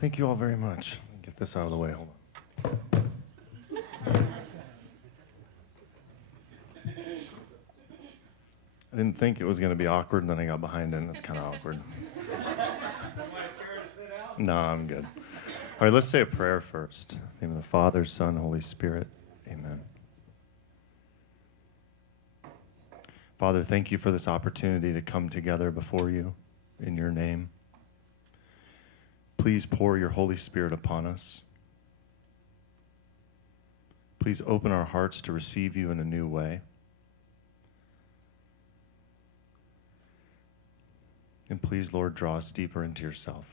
Thank you all very much. Get this out of the way. Hold on. I didn't think it was going to be awkward, and then I got behind it, and it's kind of awkward. No, I'm good. All right, let's say a prayer first. In the name of the Father, Son, Holy Spirit. Amen. Father, thank you for this opportunity to come together before you in your name. Please pour your Holy Spirit upon us. Please open our hearts to receive you in a new way. And please, Lord, draw us deeper into yourself.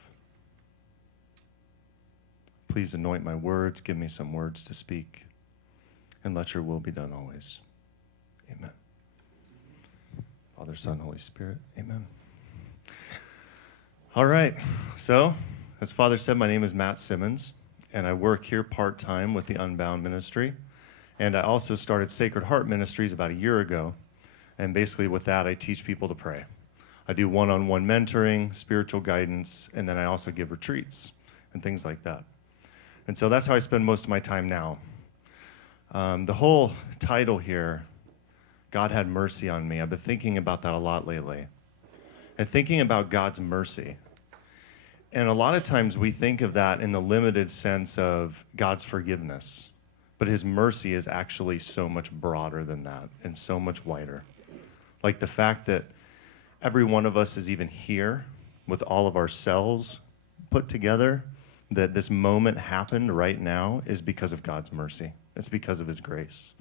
Please anoint my words, give me some words to speak, and let your will be done always. Amen. Father, Son, Holy Spirit. Amen. All right. So, as Father said, my name is Matt Simmons, and I work here part-time with the Unbound Ministry. And I also started Sacred Heart Ministries about a year ago. And basically with that, I teach people to pray. I do one-on-one mentoring, spiritual guidance, and then I also give retreats and things like that. And so that's how I spend most of my time now. The whole title here, God Had Mercy on Me, I've been thinking about that a lot lately. And thinking about God's mercy. And a lot of times we think of that in the limited sense of God's forgiveness. But his mercy is actually so much broader than that and so much wider. Like the fact that every one of us is even here with all of our cells put together, that this moment happened right now is because of God's mercy. It's because of his grace,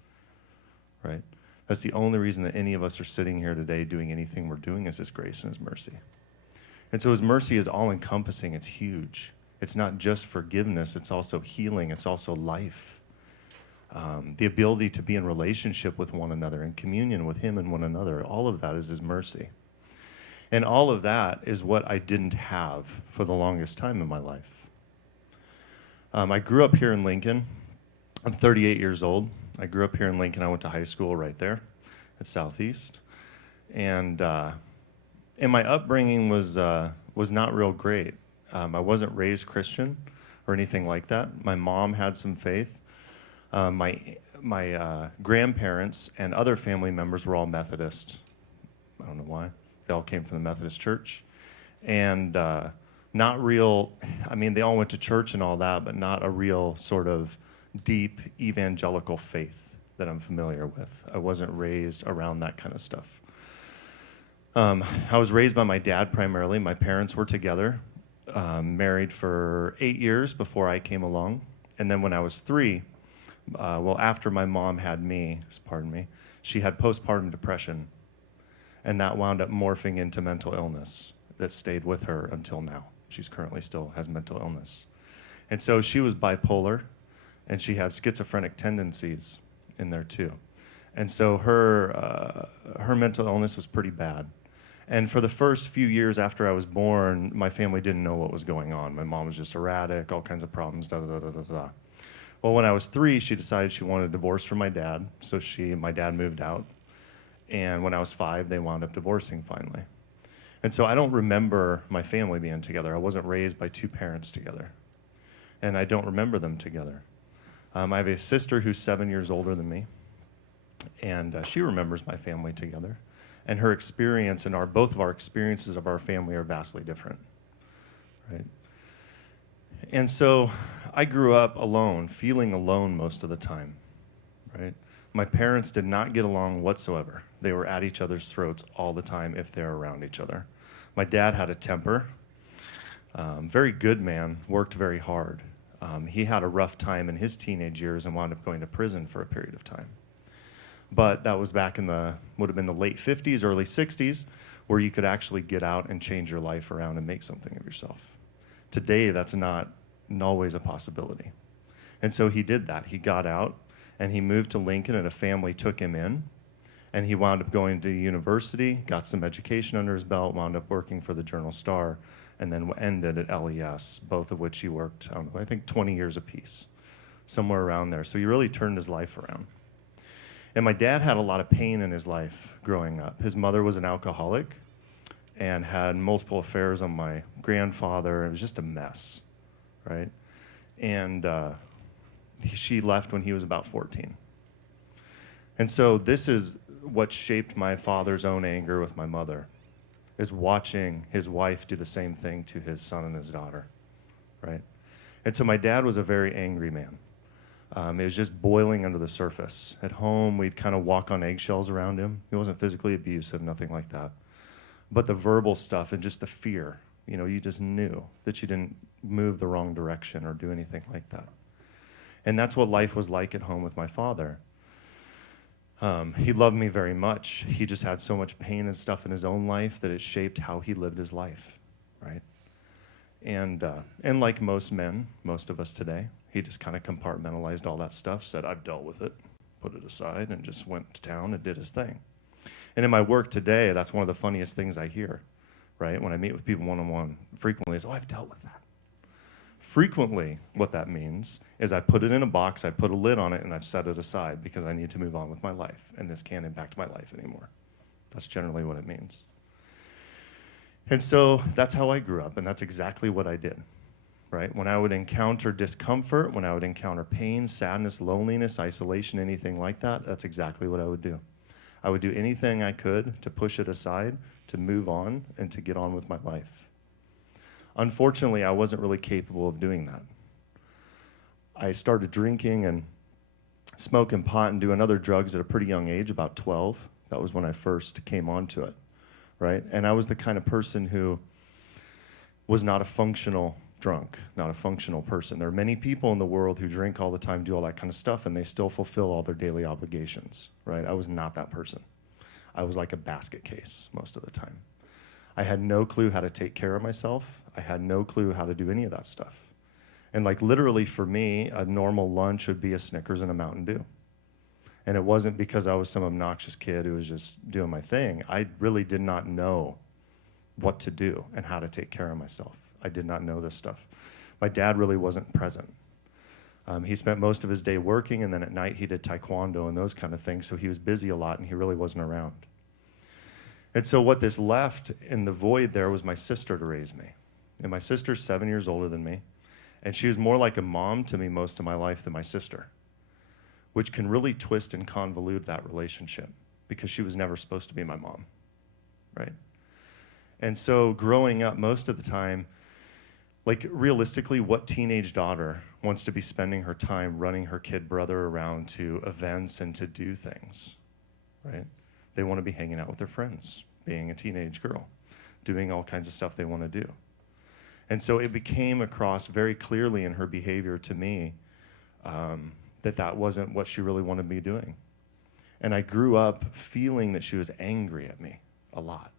right? That's the only reason that any of us are sitting here today doing anything we're doing is his grace and his mercy. And so his mercy is all-encompassing. It's huge. It's not just forgiveness. It's also healing. It's also life. The ability to be in relationship with one another, in communion with him and one another. All of that is his mercy. And all of that is what I didn't have for the longest time in my life. I grew up here in Lincoln. I'm 38 years old. I grew up here in Lincoln. I went to high school right there at Southeast. And my upbringing was not real great. I wasn't raised Christian or anything like that. My mom had some faith. My grandparents and other family members were all Methodist. I don't know why. They all came from the Methodist church. And not real, I mean, they all went to church and all that, but not a real sort of deep evangelical faith that I'm familiar with. I wasn't raised around that kind of stuff. I was raised by my dad primarily. My parents were together, married for 8 years before I came along. And then when I was 3, after my mom had me, she had postpartum depression. And that wound up morphing into mental illness that stayed with her until now. She's currently still has mental illness. And so she was bipolar, and she had schizophrenic tendencies in there too. And so her mental illness was pretty bad. And for the first few years after I was born, my family didn't know what was going on. My mom was just erratic, all kinds of problems, da-da-da-da-da. Well, when I was 3, she decided she wanted a divorce from my dad, so my dad moved out. And when I was 5, they wound up divorcing finally. And so I don't remember my family being together. I wasn't raised by 2 parents together. And I don't remember them together. I have a sister who's 7 years older than me. And she remembers my family together. And her experience and both of our experiences of our family are vastly different. Right? And so I grew up alone, feeling alone most of the time. Right? My parents did not get along whatsoever. They were at each other's throats all the time if they were around each other. My dad had a temper. Very good man, worked very hard. He had a rough time in his teenage years and wound up going to prison for a period of time. But that was back in would have been the late 50s, early 60s, where you could actually get out and change your life around and make something of yourself. Today, that's not always a possibility. And so he did that. He got out. And he moved to Lincoln, and a family took him in. And he wound up going to university, got some education under his belt, wound up working for the Journal-Star, and then ended at LES, both of which he worked, I think, 20 years apiece, somewhere around there. So he really turned his life around. And my dad had a lot of pain in his life growing up. His mother was an alcoholic and had multiple affairs on my grandfather. It was just a mess, right? And she left when he was about 14. And so this is what shaped my father's own anger with my mother, is watching his wife do the same thing to his son and his daughter, right? And so my dad was a very angry man. It was just boiling under the surface. At home, we'd kind of walk on eggshells around him. He wasn't physically abusive, nothing like that. But the verbal stuff and just the fear, you just knew that you didn't move the wrong direction or do anything like that. And that's what life was like at home with my father. He loved me very much. He just had so much pain and stuff in his own life that it shaped how he lived his life, right? And like most men, most of us today, he just kind of compartmentalized all that stuff, said, I've dealt with it, put it aside, and just went to town and did his thing. And in my work today, that's one of the funniest things I hear, right? When I meet with people one-on-one, frequently is, I've dealt with that. Frequently, what that means is I put it in a box, I put a lid on it, and I've set it aside because I need to move on with my life, and this can't impact my life anymore. That's generally what it means. And so that's how I grew up, and that's exactly what I did, right? When I would encounter discomfort, when I would encounter pain, sadness, loneliness, isolation, anything like that, that's exactly what I would do. I would do anything I could to push it aside, to move on, and to get on with my life. Unfortunately, I wasn't really capable of doing that. I started drinking and smoking pot and doing other drugs at a pretty young age, about 12. That was when I first came onto it, right? And I was the kind of person who was not a functional drunk, not a functional person. There are many people in the world who drink all the time, do all that kind of stuff, and they still fulfill all their daily obligations, right? I was not that person. I was like a basket case most of the time. I had no clue how to take care of myself. I had no clue how to do any of that stuff. And like literally for me, a normal lunch would be a Snickers and a Mountain Dew. And it wasn't because I was some obnoxious kid who was just doing my thing. I really did not know what to do and how to take care of myself. I did not know this stuff. My dad really wasn't present. He spent most of his day working, and then at night he did taekwondo and those kind of things, so he was busy a lot and he really wasn't around. And so what this left in the void there was my sister to raise me. And my sister's 7 years older than me, and she was more like a mom to me most of my life than my sister, which can really twist and convolute that relationship because she was never supposed to be my mom, right? And so growing up most of the time, like realistically, what teenage daughter wants to be spending her time running her kid brother around to events and to do things, right? They want to be hanging out with their friends, being a teenage girl, doing all kinds of stuff they want to do. And so it became across very clearly in her behavior to me that wasn't what she really wanted me doing. And I grew up feeling that she was angry at me a lot,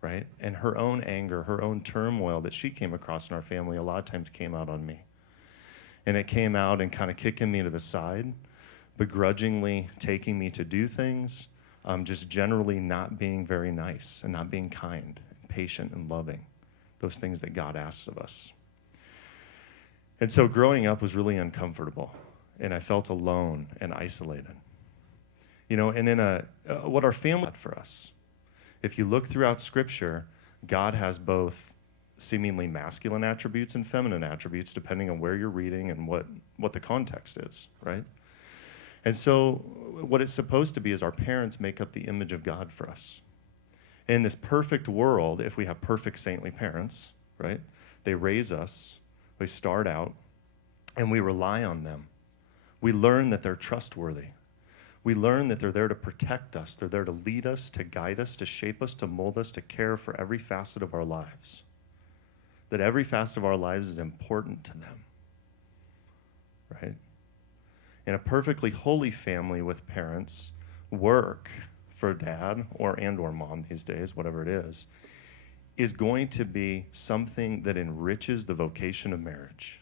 right? And her own anger, her own turmoil that she came across in our family a lot of times came out on me. And it came out and kind of kicking me to the side, begrudgingly taking me to do things, just generally not being very nice and not being kind, and patient and loving, those things that God asks of us. And so growing up was really uncomfortable, and I felt alone and isolated. And in what our family had for us, if you look throughout Scripture, God has both seemingly masculine attributes and feminine attributes, depending on where you're reading and what the context is, right? And so what it's supposed to be is our parents make up the image of God for us. In this perfect world, if we have perfect saintly parents, right, they raise us, we start out, and we rely on them. We learn that they're trustworthy. We learn that they're there to protect us. They're there to lead us, to guide us, to shape us, to mold us, to care for every facet of our lives. That every facet of our lives is important to them, right? In a perfectly holy family with parents, work for dad or mom these days, whatever it is going to be something that enriches the vocation of marriage,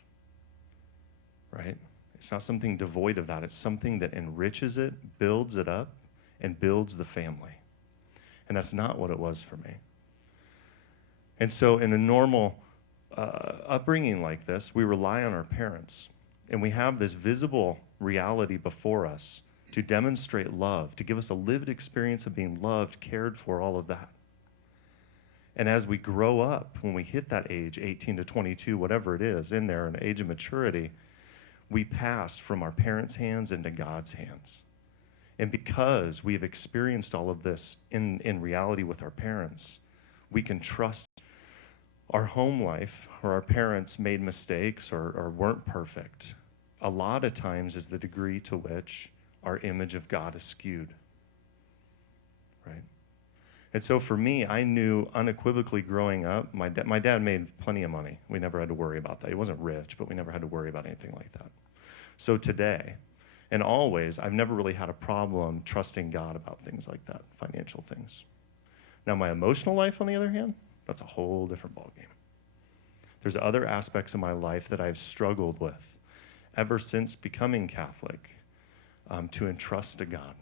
right? It's not something devoid of that. It's something that enriches it, builds it up, and builds the family. And that's not what it was for me. And so in a normal upbringing like this, we rely on our parents, and we have this visible reality before us to demonstrate love, to give us a lived experience of being loved, cared for, all of that. And as we grow up, when we hit that age, 18 to 22, whatever it is, in there, an age of maturity, we pass from our parents' hands into God's hands. And because we've experienced all of this in reality with our parents, we can trust our home life, or our parents made mistakes or weren't perfect. A lot of times is the degree to which our image of God is skewed, right? And so for me, I knew unequivocally growing up, my dad made plenty of money. We never had to worry about that. He wasn't rich, but we never had to worry about anything like that. So today, and always, I've never really had a problem trusting God about things like that, financial things. Now, my emotional life, on the other hand, that's a whole different ballgame. There's other aspects of my life that I've struggled with ever since becoming Catholic, to entrust to God,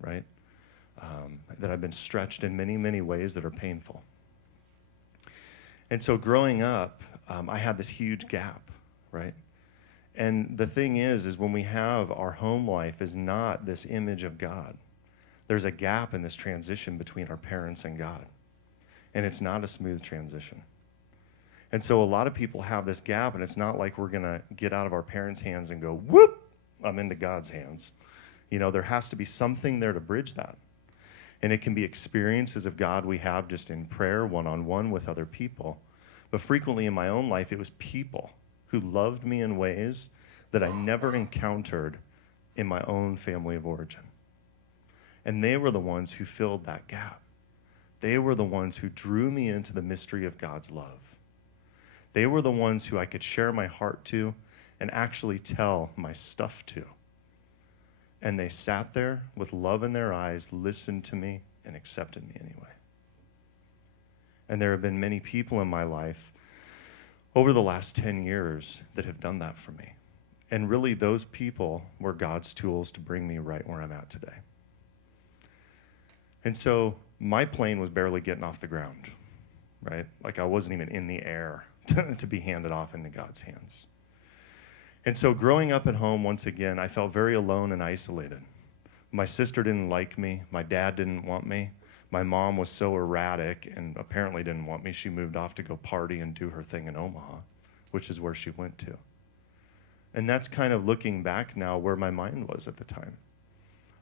right? That I've been stretched in many, many ways that are painful. And so growing up, I had this huge gap, right? And the thing is when we have our home life is not this image of God, there's a gap in this transition between our parents and God. And it's not a smooth transition. And so a lot of people have this gap, and it's not like we're going to get out of our parents' hands and go, whoop, I'm into God's hands. You know, there has to be something there to bridge that. And it can be experiences of God we have just in prayer, one-on-one with other people. But frequently in my own life, it was people who loved me in ways that I never encountered in my own family of origin. And they were the ones who filled that gap. They were the ones who drew me into the mystery of God's love. They were the ones who I could share my heart to and actually tell my stuff to. And they sat there with love in their eyes, listened to me, and accepted me anyway. And there have been many people in my life over the last 10 years that have done that for me. And really, those people were God's tools to bring me right where I'm at today. And so my plane was barely getting off the ground, right? Like I wasn't even in the air to be handed off into God's hands. And so growing up at home, once again, I felt very alone and isolated. My sister didn't like me. My dad didn't want me. My mom was so erratic and apparently didn't want me. She moved off to go party and do her thing in Omaha, which is where she went to. And that's kind of looking back now where my mind was at the time.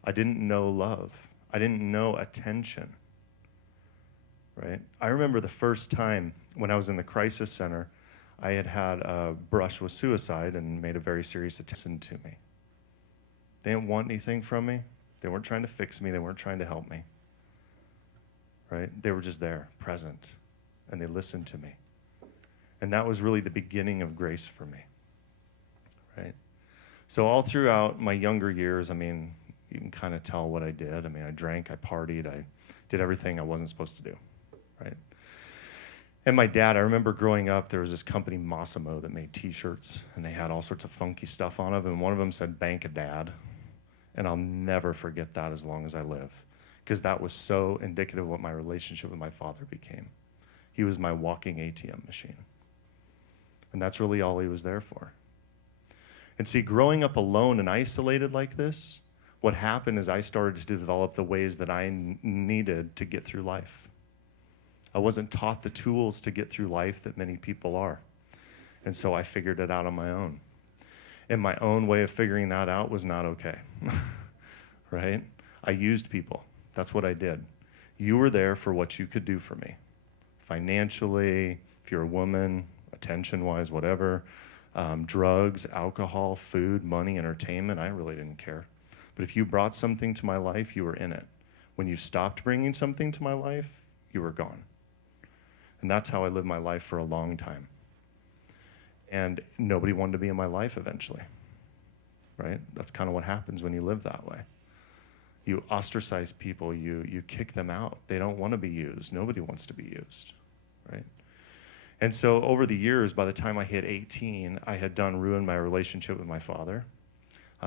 I didn't know love. I didn't know attention, right? I remember the first time when I was in the crisis center, I had a brush with suicide and made a very serious attempt to me. They didn't want anything from me. They weren't trying to fix me. They weren't trying to help me, right? They were just there, present, and they listened to me. And that was really the beginning of grace for me, right? So all throughout my younger years, I mean, you can kind of tell what I did. I mean, I drank, I partied, I did everything I wasn't supposed to do, right? And my dad, I remember growing up, there was this company, Massimo, that made T-shirts, and they had all sorts of funky stuff on them, and one of them said, "Bank a Dad." And I'll never forget that as long as I live, because that was so indicative of what my relationship with my father became. He was my walking ATM machine. And that's really all he was there for. And see, growing up alone and isolated like this, what happened is I started to develop the ways that I needed to get through life. I wasn't taught the tools to get through life that many people are. And so I figured it out on my own. And my own way of figuring that out was not okay, right? I used people. That's what I did. You were there for what you could do for me. Financially, if you're a woman, attention-wise, whatever, drugs, alcohol, food, money, entertainment, I really didn't care. But if you brought something to my life, you were in it. When you stopped bringing something to my life, you were gone. And that's how I lived my life for a long time. And nobody wanted to be in my life eventually, right? That's kind of what happens when you live that way. You ostracize people, you kick them out. They don't want to be used. Nobody wants to be used, right? And so over the years, by the time I hit 18, I had ruined my relationship with my father.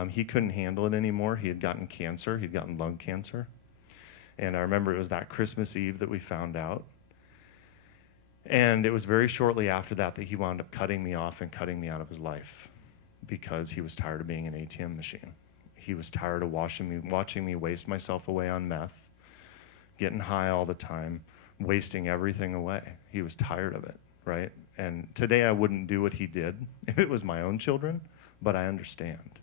He couldn't handle it anymore. He had gotten cancer. He'd gotten lung cancer. And I remember it was that Christmas Eve that we found out. And it was very shortly after that he wound up cutting me off and cutting me out of his life because he was tired of being an ATM machine. He was tired of watching me waste myself away on meth, getting high all the time, wasting everything away. He was tired of it, right? And today I wouldn't do what he did if it was my own children, but I understand.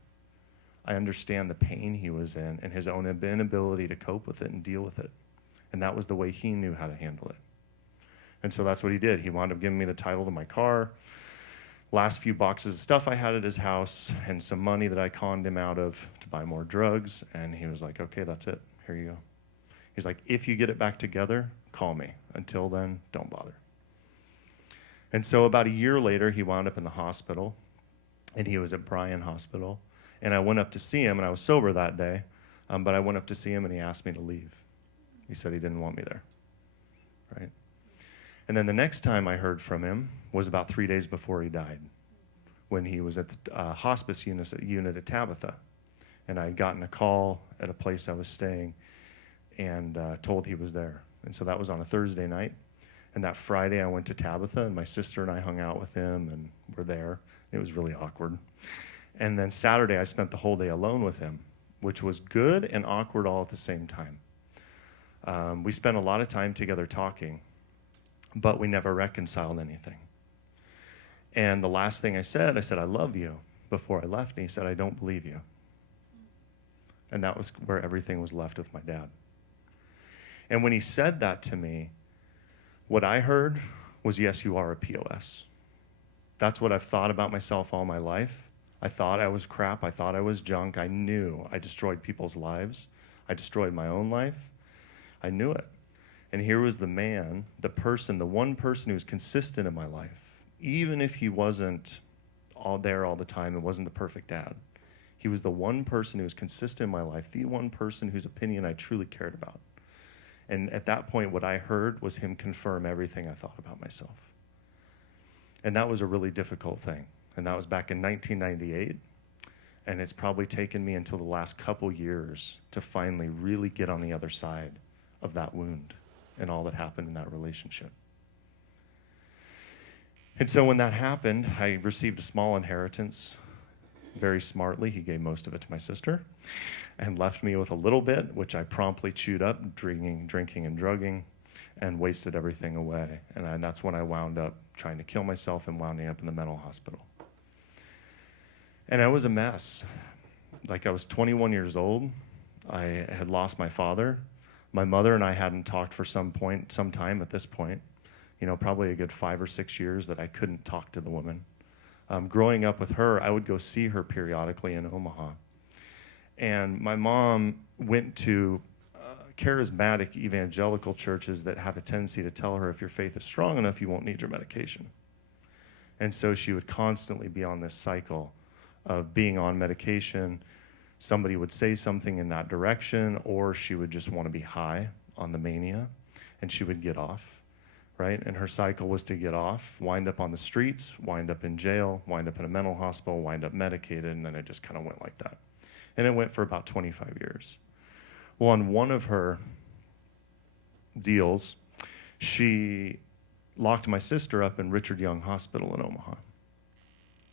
I understand the pain he was in and his own inability to cope with it and deal with it. And that was the way he knew how to handle it. And so that's what he did. He wound up giving me the title to my car, last few boxes of stuff I had at his house, and some money that I conned him out of to buy more drugs. And he was like, okay, that's it. Here you go. He's like, if you get it back together, call me. Until then, don't bother. And so about a year later, he wound up in the hospital, and he was at Bryan Hospital. And I went up to see him, and I was sober that day, but I went up to see him, and he asked me to leave. He said he didn't want me there, right? And then the next time I heard from him was about 3 days before he died, when he was at the hospice unit at Tabitha. And I had gotten a call at a place I was staying and told he was there. And so that was on a Thursday night. And that Friday I went to Tabitha, and my sister and I hung out with him and were there. It was really awkward. And then Saturday I spent the whole day alone with him, which was good and awkward all at the same time. We spent a lot of time together talking, but we never reconciled anything. And the last thing I said, I love you, before I left. And he said, I don't believe you. And that was where everything was left with my dad. And when he said that to me, what I heard was, yes, you are a POS. That's what I've thought about myself all my life. I thought I was crap. I thought I was junk. I knew I destroyed people's lives. I destroyed my own life. I knew it. And here was the man, the person, the one person who was consistent in my life, even if he wasn't all there all the time and wasn't the perfect dad. He was the one person who was consistent in my life, the one person whose opinion I truly cared about. And at that point, what I heard was him confirm everything I thought about myself. And that was a really difficult thing. And that was back in 1998. And it's probably taken me until the last couple years to finally really get on the other side of that wound and all that happened in that relationship. And so when that happened, I received a small inheritance. Very smartly, he gave most of it to my sister and left me with a little bit, which I promptly chewed up, drinking and drugging, and wasted everything away. And that's when I wound up trying to kill myself and wounding up in the mental hospital. And I was a mess. Like, I was 21 years old. I had lost my father. My mother and I hadn't talked for some time at this point, probably a good 5 or 6 years that I couldn't talk to the woman. Growing up with her, I would go see her periodically in Omaha. And my mom went to charismatic evangelical churches that have a tendency to tell her, if your faith is strong enough, you won't need your medication. And so she would constantly be on this cycle of being on medication. Somebody would say something in that direction, or she would just want to be high on the mania, and she would get off, right? And her cycle was to get off, wind up on the streets, wind up in jail, wind up in a mental hospital, wind up medicated, and then it just kind of went like that. And it went for about 25 years. Well, on one of her deals, she locked my sister up in Richard Young Hospital in Omaha,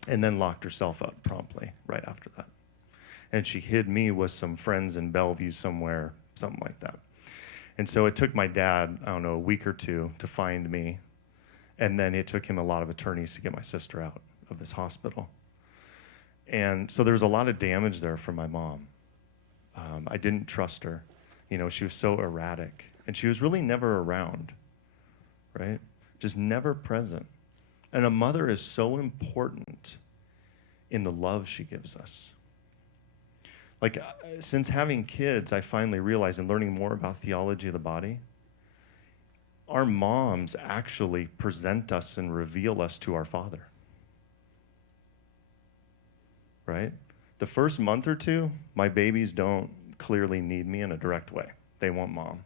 and then locked herself up promptly right after that. And she hid me with some friends in Bellevue somewhere, something like that. And so it took my dad, a week or two to find me. And then it took him a lot of attorneys to get my sister out of this hospital. And so there was a lot of damage there from my mom. I didn't trust her. She was so erratic. And she was really never around, right? Just never present. And a mother is so important in the love she gives us. Like, since having kids, I finally realized, and learning more about theology of the body, our moms actually present us and reveal us to our Father. Right? The first month or two, my babies don't clearly need me in a direct way. They want mom.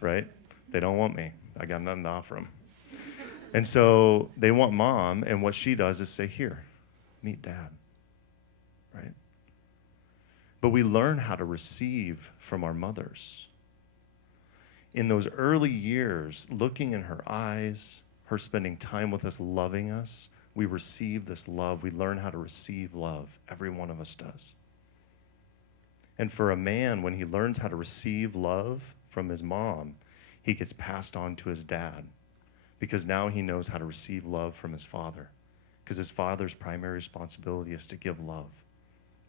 Right? They don't want me. I got nothing to offer them. And so they want mom, and what she does is say, here, meet dad. Right? But we learn how to receive from our mothers. In those early years, looking in her eyes, her spending time with us, loving us, we receive this love. We learn how to receive love. Every one of us does. And for a man, when he learns how to receive love from his mom, he gets passed on to his dad, because now he knows how to receive love from his father, because his father's primary responsibility is to give love.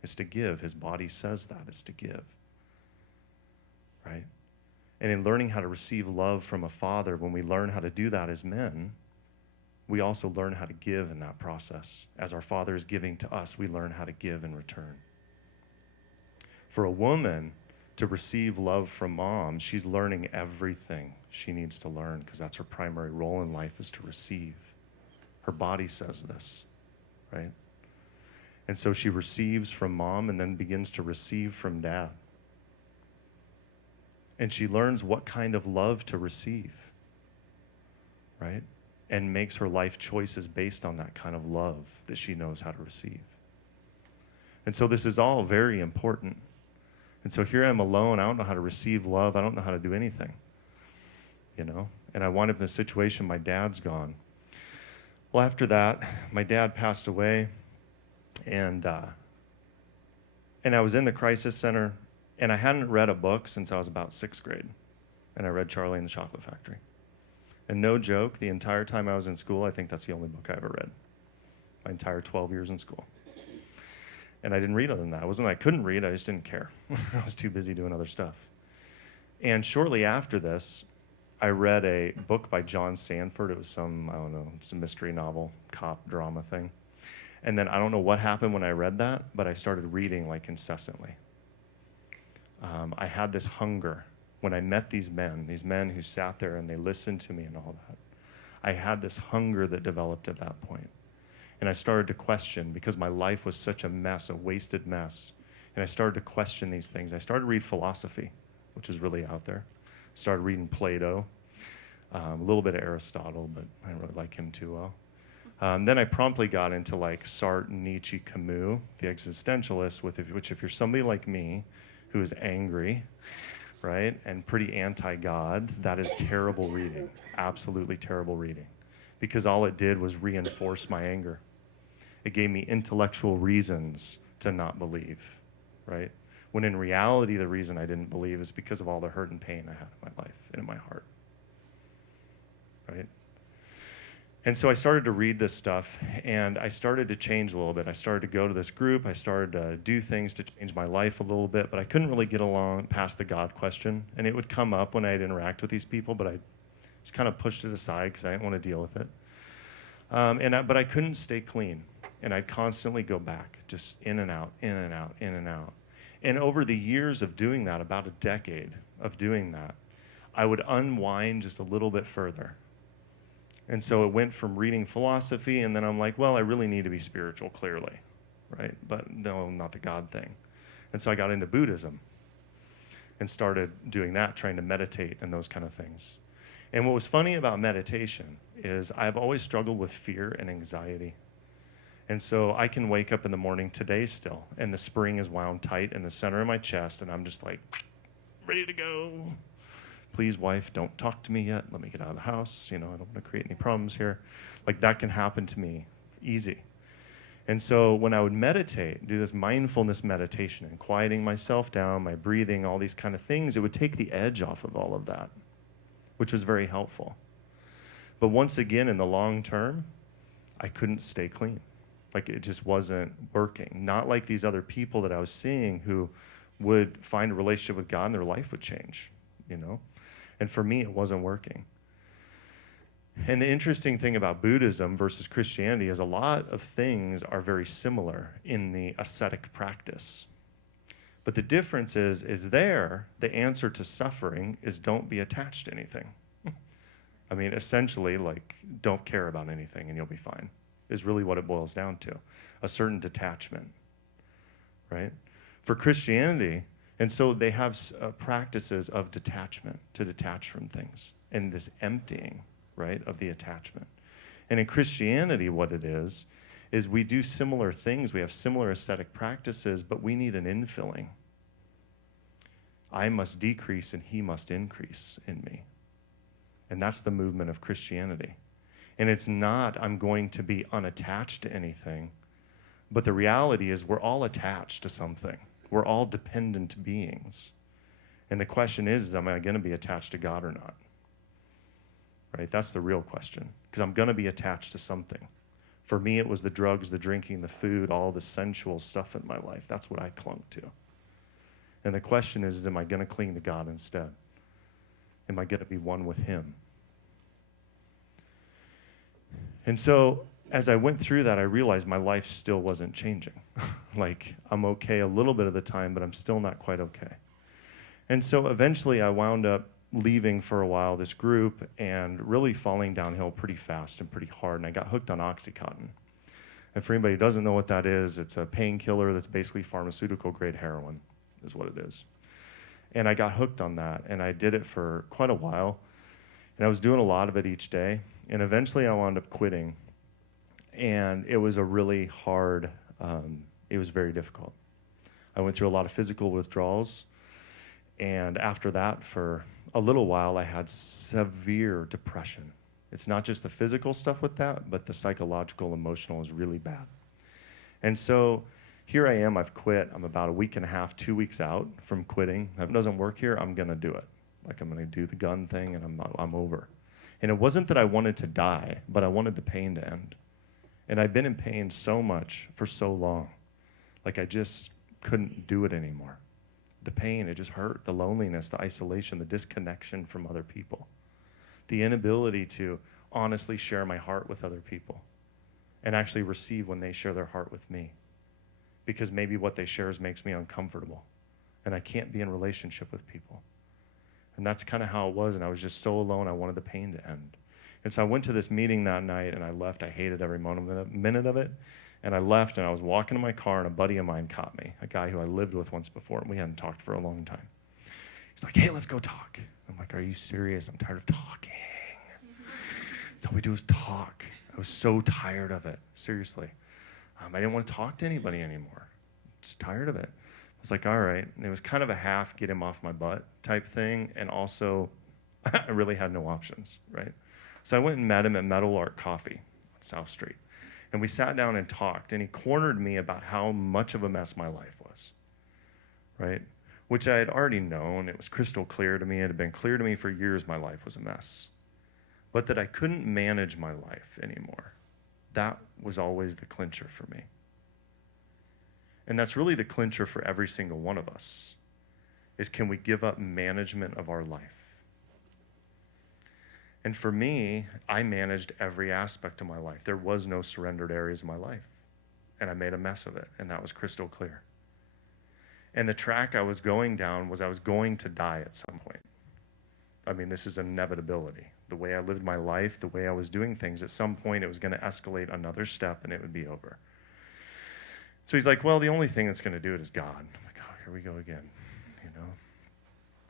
It's to give. His body says that. It's to give. Right? And in learning how to receive love from a father, when we learn how to do that as men, we also learn how to give in that process. As our Father is giving to us, we learn how to give in return. For a woman to receive love from mom, she's learning everything she needs to learn, because that's her primary role in life, is to receive. Her body says this, right? And so she receives from mom and then begins to receive from dad. And she learns what kind of love to receive, right? And makes her life choices based on that kind of love that she knows how to receive. And so this is all very important. And so here I'm alone. I don't know how to receive love. I don't know how to do anything, you know? And I wind up in this situation. My dad's gone. Well, after that, my dad passed away, and I was in the crisis center, and I hadn't read a book since I was about 6th grade. And I read Charlie and the Chocolate Factory. And no joke, the entire time I was in school, I think that's the only book I ever read. My entire 12 years in school. And I didn't read other than that. It wasn't I couldn't read, I just didn't care. I was too busy doing other stuff. And shortly after this, I read a book by John Sanford. It was some, I don't know, it's a mystery novel, cop drama thing. And then I don't know what happened when I read that, but I started reading like incessantly. I had this hunger. When I met these men who sat there and they listened to me and all that, I had this hunger that developed at that point. And I started to question, because my life was such a mess, a wasted mess. And I started to question these things. I started to read philosophy, which is really out there. Started reading Plato, a little bit of Aristotle, but I didn't really like him too well. Then I promptly got into like Sartre, Nietzsche, Camus, the existentialists, which if you're somebody like me who is angry, right, and pretty anti-God, that is terrible reading, absolutely terrible reading, because all it did was reinforce my anger. It gave me intellectual reasons to not believe, right? When in reality, the reason I didn't believe is because of all the hurt and pain I had in my life and in my heart, right? And so I started to read this stuff, and I started to change a little bit. I started to go to this group. I started to do things to change my life a little bit, but I couldn't really get along past the God question. And it would come up when I'd interact with these people, but I just kind of pushed it aside because I didn't want to deal with it. But I couldn't stay clean, and I'd constantly go back, just in and out, in and out, in and out. And over the years of doing that, about a decade of doing that, I would unwind just a little bit further. And so it went from reading philosophy, and then I'm like, well, I really need to be spiritual, clearly, right? But no, not the God thing. And so I got into Buddhism and started doing that, trying to meditate and those kind of things. And what was funny about meditation is I've always struggled with fear and anxiety. And so I can wake up in the morning today still, and the spring is wound tight in the center of my chest, and I'm just like, ready to go. Please, wife, don't talk to me yet. Let me get out of the house. You know, I don't want to create any problems here. Like, that can happen to me easy. And so when I would meditate, do this mindfulness meditation and quieting myself down, my breathing, all these kind of things, it would take the edge off of all of that, which was very helpful. But once again, in the long term, I couldn't stay clean. Like, it just wasn't working. Not like these other people that I was seeing who would find a relationship with God and their life would change, you know? And for me, it wasn't working. And the interesting thing about Buddhism versus Christianity is a lot of things are very similar in the ascetic practice. But the difference is there, the answer to suffering is don't be attached to anything. I mean, essentially, like, don't care about anything and you'll be fine, is really what it boils down to. A certain detachment, right? For Christianity, and so they have practices of detachment, to detach from things, and this emptying, right, of the attachment. And in Christianity, what it is we do similar things. We have similar ascetic practices, but we need an infilling. I must decrease and he must increase in me. And that's the movement of Christianity. And it's not, I'm going to be unattached to anything, but the reality is we're all attached to something. We're all dependent beings. And the question is am I going to be attached to God or not? right? That's the real question, because I'm going to be attached to something. For me, it was the drugs, the drinking, the food, all the sensual stuff in my life. That's what I clung to. And the question is am I going to cling to God instead? Am I going to be one with him? And so as I went through that, I realized my life still wasn't changing. Like, I'm okay a little bit of the time, but I'm still not quite okay. And so eventually I wound up leaving for a while this group and really falling downhill pretty fast and pretty hard. And I got hooked on Oxycontin. And for anybody who doesn't know what that is, it's a painkiller that's basically pharmaceutical grade heroin is what it is. And I got hooked on that, and I did it for quite a while. And I was doing a lot of it each day. And eventually I wound up quitting. And it was a really hard, it was very difficult. I went through a lot of physical withdrawals. And after that, for a little while, I had severe depression. It's not just the physical stuff with that, but the psychological, emotional is really bad. And so here I am, I've quit. I'm about a week and a half, 2 weeks out from quitting. If it doesn't work here, I'm going to do it. Like, I'm going to do the gun thing, and I'm over. And it wasn't that I wanted to die, but I wanted the pain to end. And I've been in pain so much for so long. Like, I just couldn't do it anymore. The pain, it just hurt. The loneliness, the isolation, the disconnection from other people. The inability to honestly share my heart with other people and actually receive when they share their heart with me. Because maybe what they share makes me uncomfortable. And I can't be in relationship with people. And that's kind of how it was. And I was just so alone, I wanted the pain to end. And so I went to this meeting that night, and I left. I hated every minute of it. And I left, and I was walking in my car, and a buddy of mine caught me, a guy who I lived with once before, and we hadn't talked for a long time. He's like, hey, let's go talk. I'm like, are you serious? I'm tired of talking. That's all we do is talk. I was so tired of it, seriously. I didn't want to talk to anybody anymore. Just tired of it. I was like, all right. And it was kind of a half get him off my butt type thing, and also I really had no options, right? So I went and met him at Metal Art Coffee on South Street. And we sat down and talked, and he cornered me about how much of a mess my life was, right? Which I had already known. It was crystal clear to me. It had been clear to me for years my life was a mess. But that I couldn't manage my life anymore. That was always the clincher for me. And that's really the clincher for every single one of us, is can we give up management of our life? And for me, I managed every aspect of my life. There was no surrendered areas of my life. And I made a mess of it, and that was crystal clear. And the track I was going down was I was going to die at some point. I mean, this is an inevitability. The way I lived my life, the way I was doing things, at some point it was going to escalate another step, and it would be over. So he's like, well, the only thing that's going to do it is God. I'm like, oh, here we go again, you know?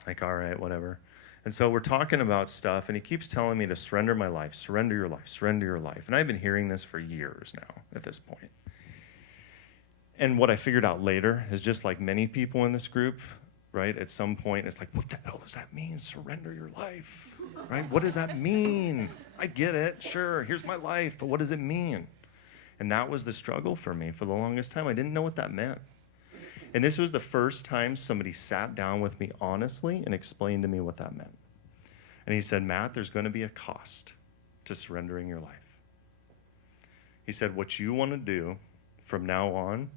Like, all right, whatever. And so we're talking about stuff, and he keeps telling me to surrender my life, surrender your life, surrender your life. And I've been hearing this for years now at this point. And what I figured out later is just like many people in this group, right? At some point, it's like, what the hell does that mean? Surrender your life, right? What does that mean? I get it. Sure, here's my life, but what does it mean? And that was the struggle for me for the longest time. I didn't know what that meant. And this was the first time somebody sat down with me honestly and explained to me what that meant. And he said, Matt, there's going to be a cost to surrendering your life. He said, what you want to do from now on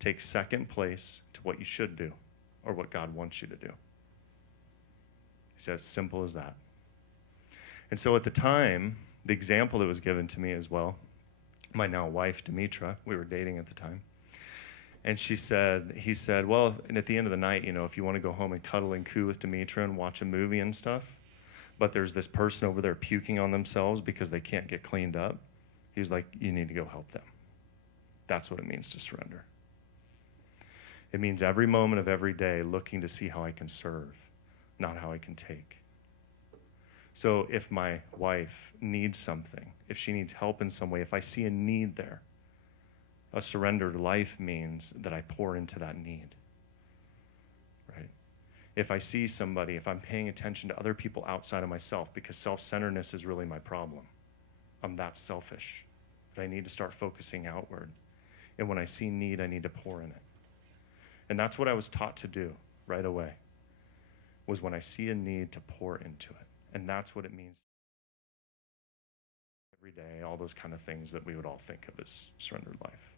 takes second place to what you should do or what God wants you to do. He said, as simple as that. And so at the time, the example that was given to me as well, my now wife, Demetra, we were dating at the time. And he said, well, and at the end of the night, you know, if you want to go home and cuddle and coo with Demetra and watch a movie and stuff, but there's this person over there puking on themselves because they can't get cleaned up, he was like, you need to go help them. That's what it means to surrender. It means every moment of every day looking to see how I can serve, not how I can take. So if my wife needs something, if she needs help in some way, if I see a need there, a surrendered life means that I pour into that need, right? If I see somebody, if I'm paying attention to other people outside of myself, because self-centeredness is really my problem. I'm that selfish that I need to start focusing outward. And when I see need, I need to pour in it. And that's what I was taught to do right away, was when I see a need to pour into it. And that's what it means. every day, all those kind of things that we would all think of as surrendered life.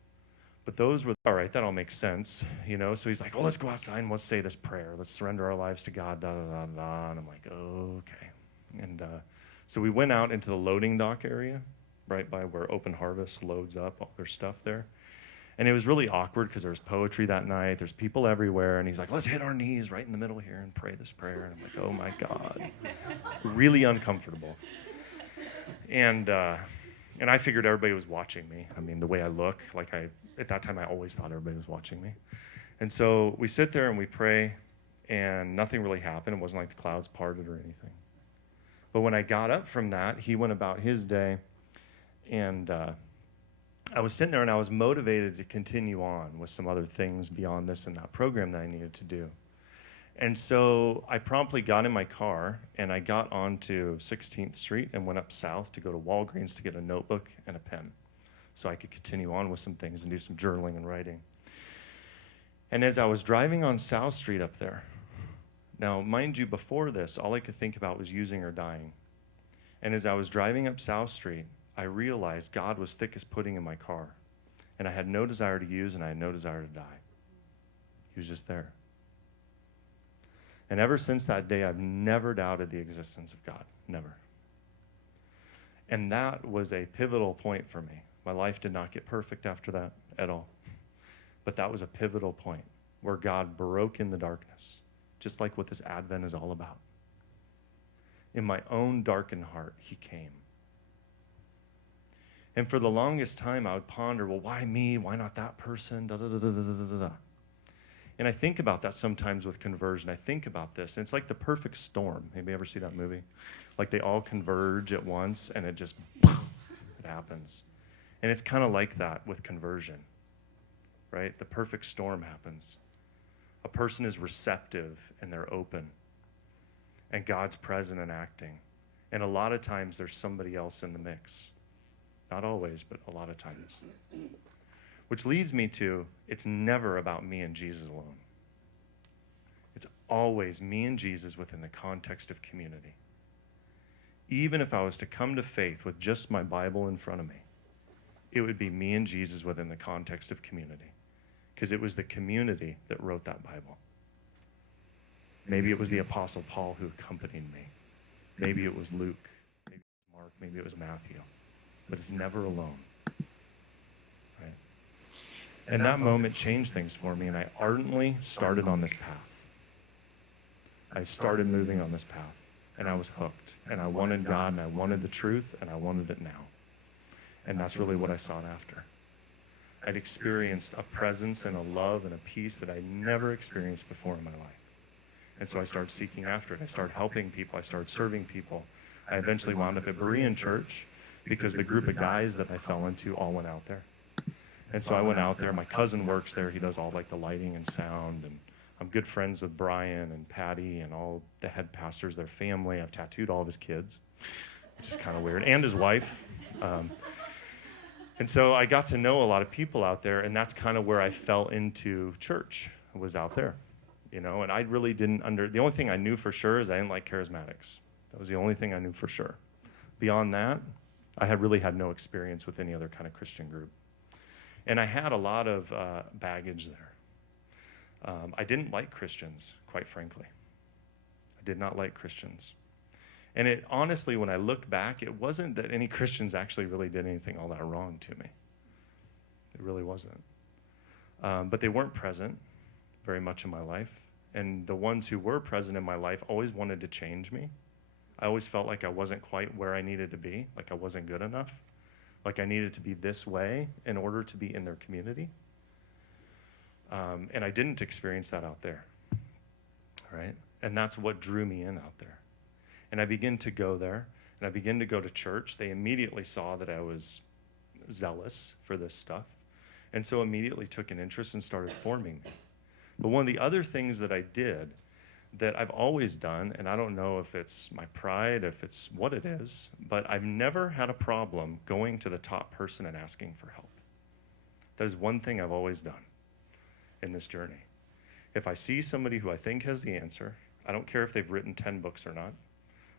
But those were, all right, that all makes sense, you know? So he's like, oh, let's go outside and let's say this prayer. Let's surrender our lives to God, da, da, da, da. And I'm like, okay. And so we went out into the loading dock area, right by where Open Harvest loads up all their stuff there. And it was really awkward because there was poetry that night. There's people everywhere. And he's like, let's hit our knees right in the middle here and pray this prayer. And I'm like, oh my God. Really uncomfortable. And I figured everybody was watching me. I mean, the way I look, at that time, I always thought everybody was watching me. And so we sit there and we pray, and nothing really happened. It wasn't like the clouds parted or anything. But when I got up from that, he went about his day, and I was sitting there and I was motivated to continue on with some other things beyond this and that program that I needed to do. And so I promptly got in my car and I got onto 16th Street and went up south to go to Walgreens to get a notebook and a pen so I could continue on with some things and do some journaling and writing. And as I was driving on South Street up there, now mind you, before this, all I could think about was using or dying. And as I was driving up South Street, I realized God was thick as pudding in my car. And I had no desire to use and I had no desire to die. He was just there. And ever since that day, I've never doubted the existence of God. Never. And that was a pivotal point for me. My life did not get perfect after that at all. But that was a pivotal point where God broke in the darkness, just like what this Advent is all about. In my own darkened heart, he came. And for the longest time, I would ponder, well, why me? Why not that person? Da, da, da, da, da, da, da. And I think about that sometimes with conversion. I think about this, and it's like the perfect storm. Anybody ever see that movie? Like they all converge at once, and it just, it happens. And it's kind of like that with conversion, right? The perfect storm happens. A person is receptive, and they're open. And God's present and acting. And a lot of times, there's somebody else in the mix. Not always, but a lot of times. Which leads me to, it's never about me and Jesus alone. It's always me and Jesus within the context of community. Even if I was to come to faith with just my Bible in front of me, it would be me and Jesus within the context of community. Because it was the community that wrote that Bible. Maybe it was the Apostle Paul who accompanied me. Maybe it was Luke. Maybe it was Mark. Maybe it was Matthew. But it's never alone. Right? And that moment changed things for me, and I ardently started on this path. I started moving on this path, and I was hooked. And I wanted God, and I wanted the truth, and I wanted it now. And that's really what I sought after. I'd experienced a presence and a love and a peace that I never experienced before in my life. And so I started seeking after it. I started helping people. I started serving people. I eventually wound up at Berean Church because the group of guys that I fell into all went out there. And so I went out there. My cousin works there. He does all like the lighting and sound. And I'm good friends with Brian and Patty and all the head pastors, their family. I've tattooed all of his kids, which is kind of weird, and his wife. And so I got to know a lot of people out there, and that's kind of where I fell into church, was out there, you know, and I really didn't the only thing I knew for sure is I didn't like charismatics. That was the only thing I knew for sure. Beyond that, I had really had no experience with any other kind of Christian group. And I had a lot of baggage there. I didn't like Christians, quite frankly. I did not like Christians. And it honestly, when I look back, it wasn't that any Christians actually really did anything all that wrong to me. It really wasn't. But they weren't present very much in my life. And the ones who were present in my life always wanted to change me. I always felt like I wasn't quite where I needed to be, like I wasn't good enough, like I needed to be this way in order to be in their community. And I didn't experience that out there, right? And that's what drew me in out there. And I began to go there, and I began to go to church. They immediately saw that I was zealous for this stuff, and so immediately took an interest and started forming me. But one of the other things that I did that I've always done, and I don't know if it's my pride, if it's what it is, but I've never had a problem going to the top person and asking for help. That is one thing I've always done in this journey. If I see somebody who I think has the answer, I don't care if they've written 10 books or not.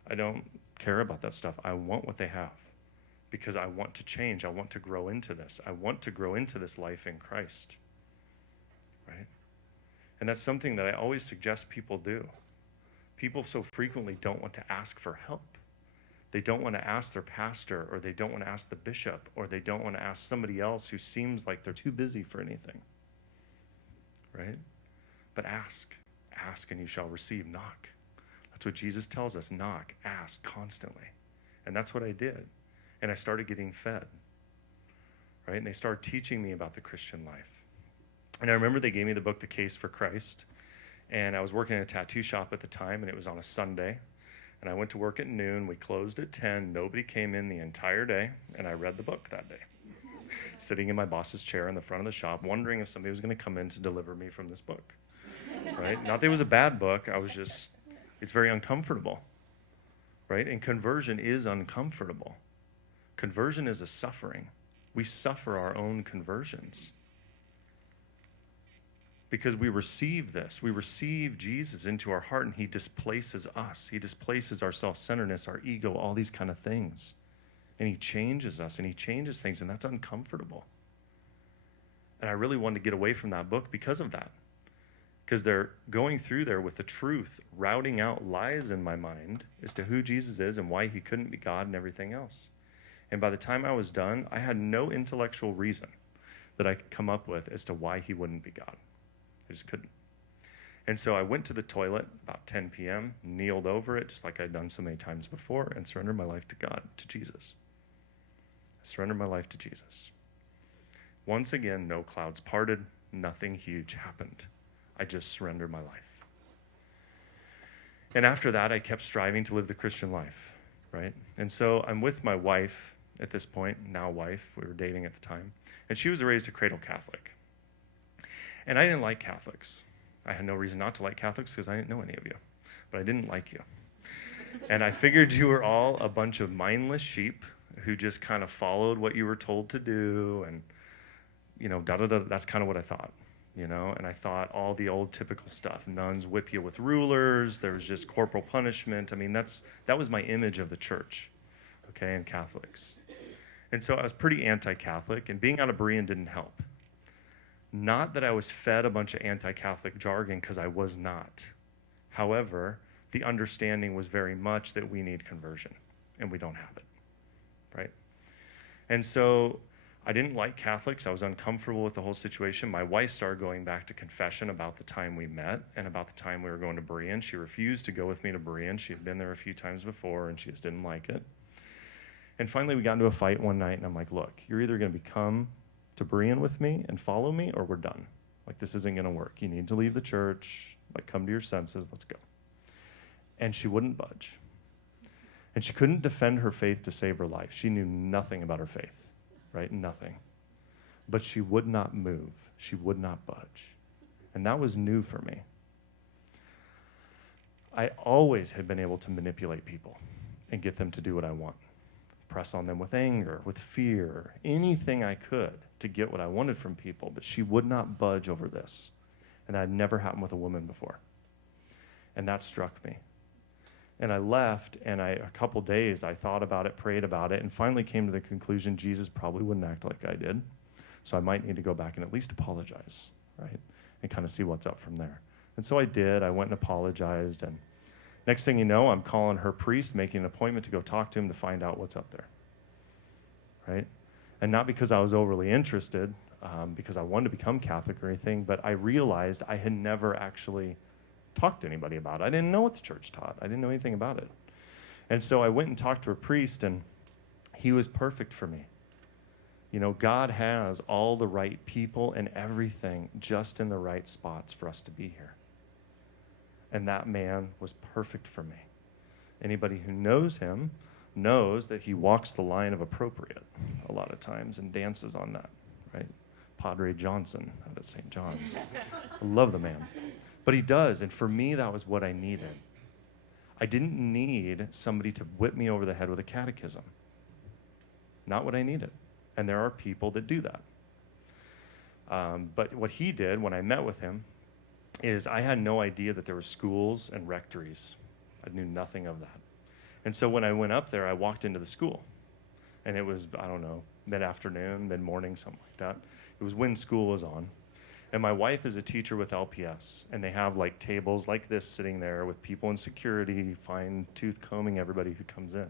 I don't care about that stuff. I want what they have. because I want to change. I want to grow into this. I want to grow into this life in Christ, right? And that's something that I always suggest people do. People so frequently don't want to ask for help. They don't want to ask their pastor, or they don't want to ask the bishop, or they don't want to ask somebody else who seems like they're too busy for anything, right? But ask and you shall receive. Knock. That's what Jesus tells us. Knock, ask constantly. And that's what I did. And I started getting fed, right? And they started teaching me about the Christian life. And I remember they gave me the book, The Case for Christ. And I was working in a tattoo shop at the time, and it was on a Sunday. And I went to work at noon. We closed at 10. Nobody came in the entire day, and I read the book that day, sitting in my boss's chair in the front of the shop, wondering if somebody was going to come in to deliver me from this book, right? Not that it was a bad book. It's very uncomfortable, right? And conversion is uncomfortable. Conversion is a suffering. We suffer our own conversions because we receive this. We receive Jesus into our heart, and he displaces us. He displaces our self-centeredness, our ego, all these kind of things. And he changes us, and he changes things, and that's uncomfortable. And I really wanted to get away from that book because of that. Because they're going through there with the truth, routing out lies in my mind as to who Jesus is and why he couldn't be God and everything else. And by the time I was done, I had no intellectual reason that I could come up with as to why he wouldn't be God. I just couldn't. And so I went to the toilet about 10 p.m., kneeled over it, just like I'd done so many times before, and surrendered my life to God, to Jesus. I surrendered my life to Jesus. Once again, no clouds parted, nothing huge happened. I just surrendered my life. And after that, I kept striving to live the Christian life, right? And so I'm with my wife at this point, now wife, we were dating at the time, and she was raised a cradle Catholic. And I didn't like Catholics. I had no reason not to like Catholics because I didn't know any of you, but I didn't like you. And I figured you were all a bunch of mindless sheep who just kind of followed what you were told to do, and, you know, that's kind of what I thought. You know, and I thought all the old typical stuff. Nuns whip you with rulers. There was just corporal punishment. I mean, that was my image of the church, okay, and Catholics. And so I was pretty anti-Catholic, and being out of Berean didn't help. Not that I was fed a bunch of anti-Catholic jargon, because I was not. However, the understanding was very much that we need conversion, and we don't have it, right? And so I didn't like Catholics. I was uncomfortable with the whole situation. My wife started going back to confession about the time we met and about the time we were going to Berean. She refused to go with me to Berean. She had been there a few times before, and she just didn't like it. And finally, we got into a fight one night, and I'm like, look, you're either going to come to Berean with me and follow me, or we're done. Like, this isn't going to work. You need to leave the church. Like, come to your senses. Let's go. And she wouldn't budge. And she couldn't defend her faith to save her life. She knew nothing about her faith. Right? Nothing. But she would not move. She would not budge. And that was new for me. I always had been able to manipulate people and get them to do what I want. Press on them with anger, with fear, anything I could to get what I wanted from people. But she would not budge over this. And that had never happened with a woman before. And that struck me. And I left, and a couple days, I thought about it, prayed about it, and finally came to the conclusion Jesus probably wouldn't act like I did. So I might need to go back and at least apologize, right? And kind of see what's up from there. And so I did. I went and apologized. And next thing you know, I'm calling her priest, making an appointment to go talk to him to find out what's up there, right? And not because I was overly interested, because I wanted to become Catholic or anything, but I realized I had never actually talked to anybody about it. I didn't know what the church taught. I didn't know anything about it. And so I went and talked to a priest, and he was perfect for me. You know, God has all the right people and everything just in the right spots for us to be here. And that man was perfect for me. Anybody who knows him knows that he walks the line of appropriate a lot of times and dances on that, right? Padre Johnson out at St. John's. I love the man. But he does, and for me, that was what I needed. I didn't need somebody to whip me over the head with a catechism. Not what I needed. And there are people that do that. But what he did when I met with him is I had no idea that there were schools and rectories. I knew nothing of that. And so when I went up there, I walked into the school. And it was, I don't know, mid-afternoon, mid-morning, something like that. It was when school was on. And my wife is a teacher with LPS, and they have like tables like this sitting there with people in security, fine-tooth combing everybody who comes in.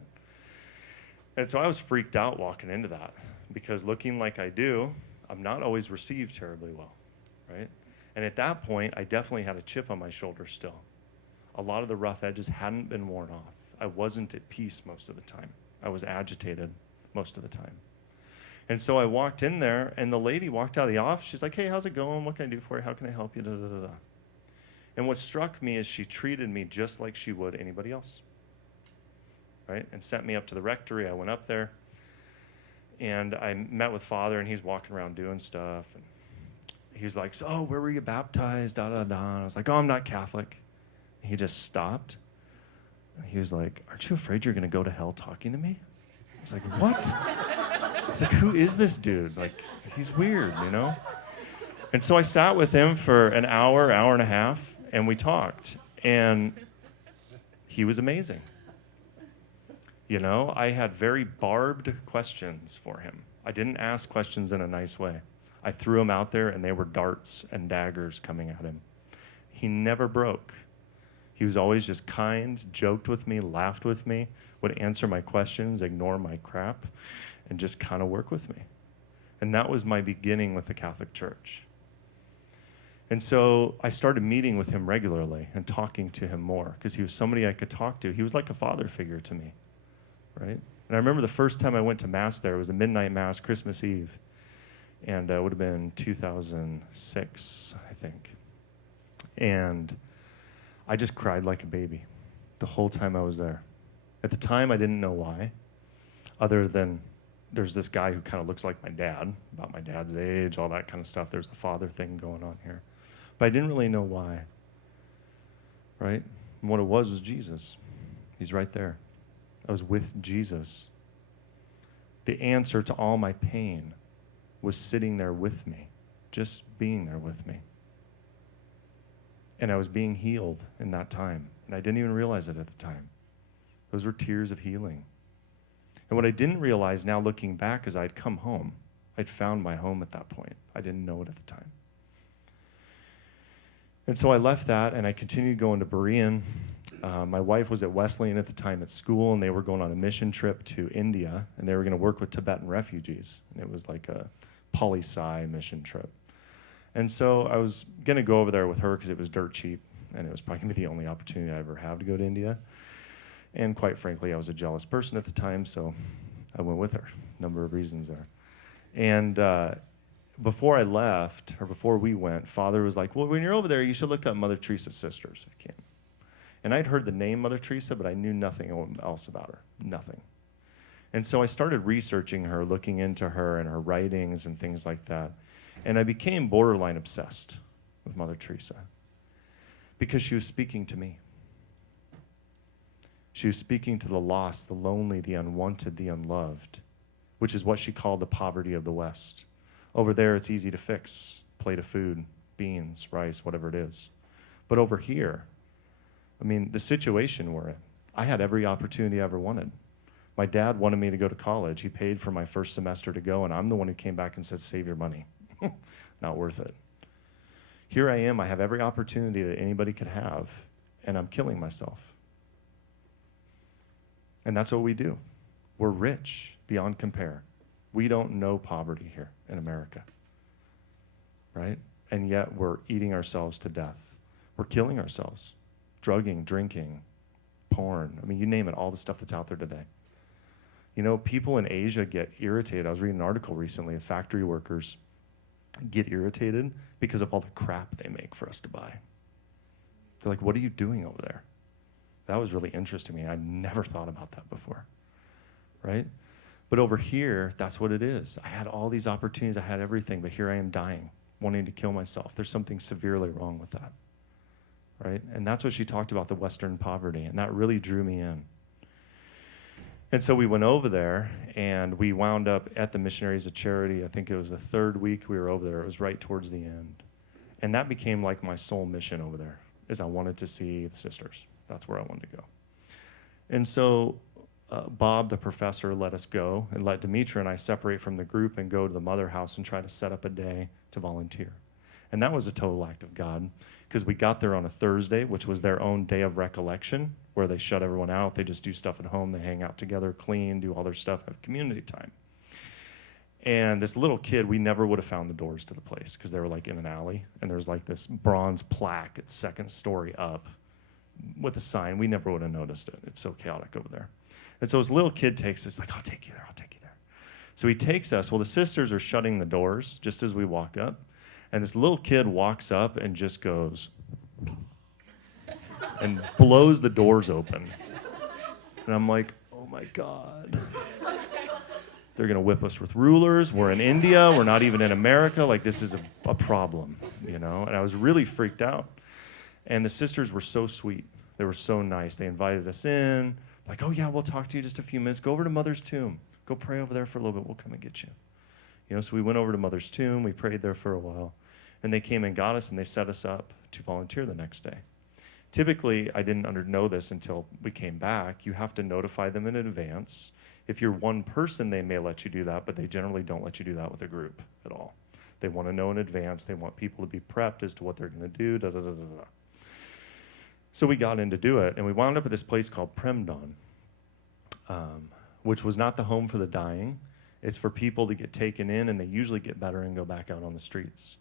And so I was freaked out walking into that, because looking like I do, I'm not always received terribly well, right? And at that point, I definitely had a chip on my shoulder still. A lot of the rough edges hadn't been worn off. I wasn't at peace most of the time. I was agitated most of the time. And so I walked in there, and the lady walked out of the office. She's like, hey, how's it going? What can I do for you? How can I help you? Da, da, da, da. And what struck me is she treated me just like she would anybody else, right? And sent me up to the rectory. I went up there, and I met with Father, and he's walking around doing stuff. And he's like, so where were you baptized? Da, da, da. And I was like, oh, I'm not Catholic. And he just stopped. And he was like, aren't you afraid you're going to go to hell talking to me? I was like, what? I was like, who is this dude? Like, he's weird, you know? And so I sat with him for an hour, hour and a half, and we talked. And he was amazing. You know, I had very barbed questions for him. I didn't ask questions in a nice way. I threw them out there, and they were darts and daggers coming at him. He never broke. He was always just kind, joked with me, laughed with me, would answer my questions, ignore my crap, and just kind of work with me. And that was my beginning with the Catholic Church. And so I started meeting with him regularly and talking to him more, because he was somebody I could talk to. He was like a father figure to me, right? And I remember the first time I went to Mass there, it was a midnight Mass, Christmas Eve. And it would have been 2006, I think. And I just cried like a baby the whole time I was there. At the time, I didn't know why, other than there's this guy who kind of looks like my dad, about my dad's age, all that kind of stuff. There's the father thing going on here. But I didn't really know why, right? And what it was Jesus. He's right there. I was with Jesus. The answer to all my pain was sitting there with me, just being there with me. And I was being healed in that time. And I didn't even realize it at the time. Those were tears of healing. And what I didn't realize now looking back is I'd come home. I'd found my home at that point. I didn't know it at the time. And so I left that, and I continued going to Berean. My wife was at Wesleyan at the time at school, and they were going on a mission trip to India, and they were going to work with Tibetan refugees. And it was like a poli-sci mission trip. And so I was going to go over there with her because it was dirt cheap, and it was probably going to be the only opportunity I ever have to go to India. And quite frankly, I was a jealous person at the time, so I went with her. Number of reasons there. And before I left, or before we went, Father was like, well, when you're over there, you should look up Mother Teresa's sisters. I can't. And I'd heard the name Mother Teresa, but I knew nothing else about her. Nothing. And so I started researching her, looking into her and her writings and things like that. And I became borderline obsessed with Mother Teresa because she was speaking to me. She was speaking to the lost, the lonely, the unwanted, the unloved, which is what she called the poverty of the West. Over there, it's easy to fix, plate of food, beans, rice, whatever it is. But over here, I mean, the situation we're in, I had every opportunity I ever wanted. My dad wanted me to go to college. He paid for my first semester to go, and I'm the one who came back and said, save your money. Not worth it. Here I am. I have every opportunity that anybody could have, and I'm killing myself. And that's what we do. We're rich beyond compare. We don't know poverty here in America, right? And yet we're eating ourselves to death. We're killing ourselves. Drugging, drinking, porn. I mean, you name it, all the stuff that's out there today. You know, people in Asia get irritated. I was reading an article recently of factory workers get irritated because of all the crap they make for us to buy. They're like, what are you doing over there? That was really interesting to me. I never thought about that before, right? But over here, that's what it is. I had all these opportunities. I had everything, but here I am dying, wanting to kill myself. There's something severely wrong with that, right? And that's what she talked about, the Western poverty, and that really drew me in. And so we went over there, and we wound up at the Missionaries of Charity. I think it was the third week we were over there. It was right towards the end. And that became like my sole mission over there, is I wanted to see the sisters. That's where I wanted to go. And so Bob, the professor, let us go and let Demetra and I separate from the group and go to the mother house and try to set up a day to volunteer. And that was a total act of God, because we got there on a Thursday, which was their own day of recollection, where they shut everyone out. They just do stuff at home. They hang out together, clean, do all their stuff, have community time. And this little kid, we never would have found the doors to the place because they were like in an alley. And there's like this bronze plaque at second story up with a sign. We never would have noticed it. It's so chaotic over there. And so this little kid takes us, like, I'll take you there, I'll take you there. So he takes us. Well, the sisters are shutting the doors just as we walk up. And this little kid walks up and just goes and blows the doors open. And I'm like, oh my God. They're going to whip us with rulers. We're in India. We're not even in America. Like, this is a problem, you know? And I was really freaked out. And the sisters were so sweet. They were so nice. They invited us in. Like, oh, yeah, we'll talk to you just a few minutes. Go over to Mother's tomb. Go pray over there for a little bit. We'll come and get you. You know, so we went over to Mother's tomb. We prayed there for a while. And they came and got us, and they set us up to volunteer the next day. Typically, I didn't know this until we came back. You have to notify them in advance. If you're one person, they may let you do that, but they generally don't let you do that with a group at all. They want to know in advance. They want people to be prepped as to what they're going to do, da-da-da-da-da. So we got in to do it, and we wound up at this place called Premdon, which was not the home for the dying. It's for people to get taken in, and they usually get better and go back out on the streets.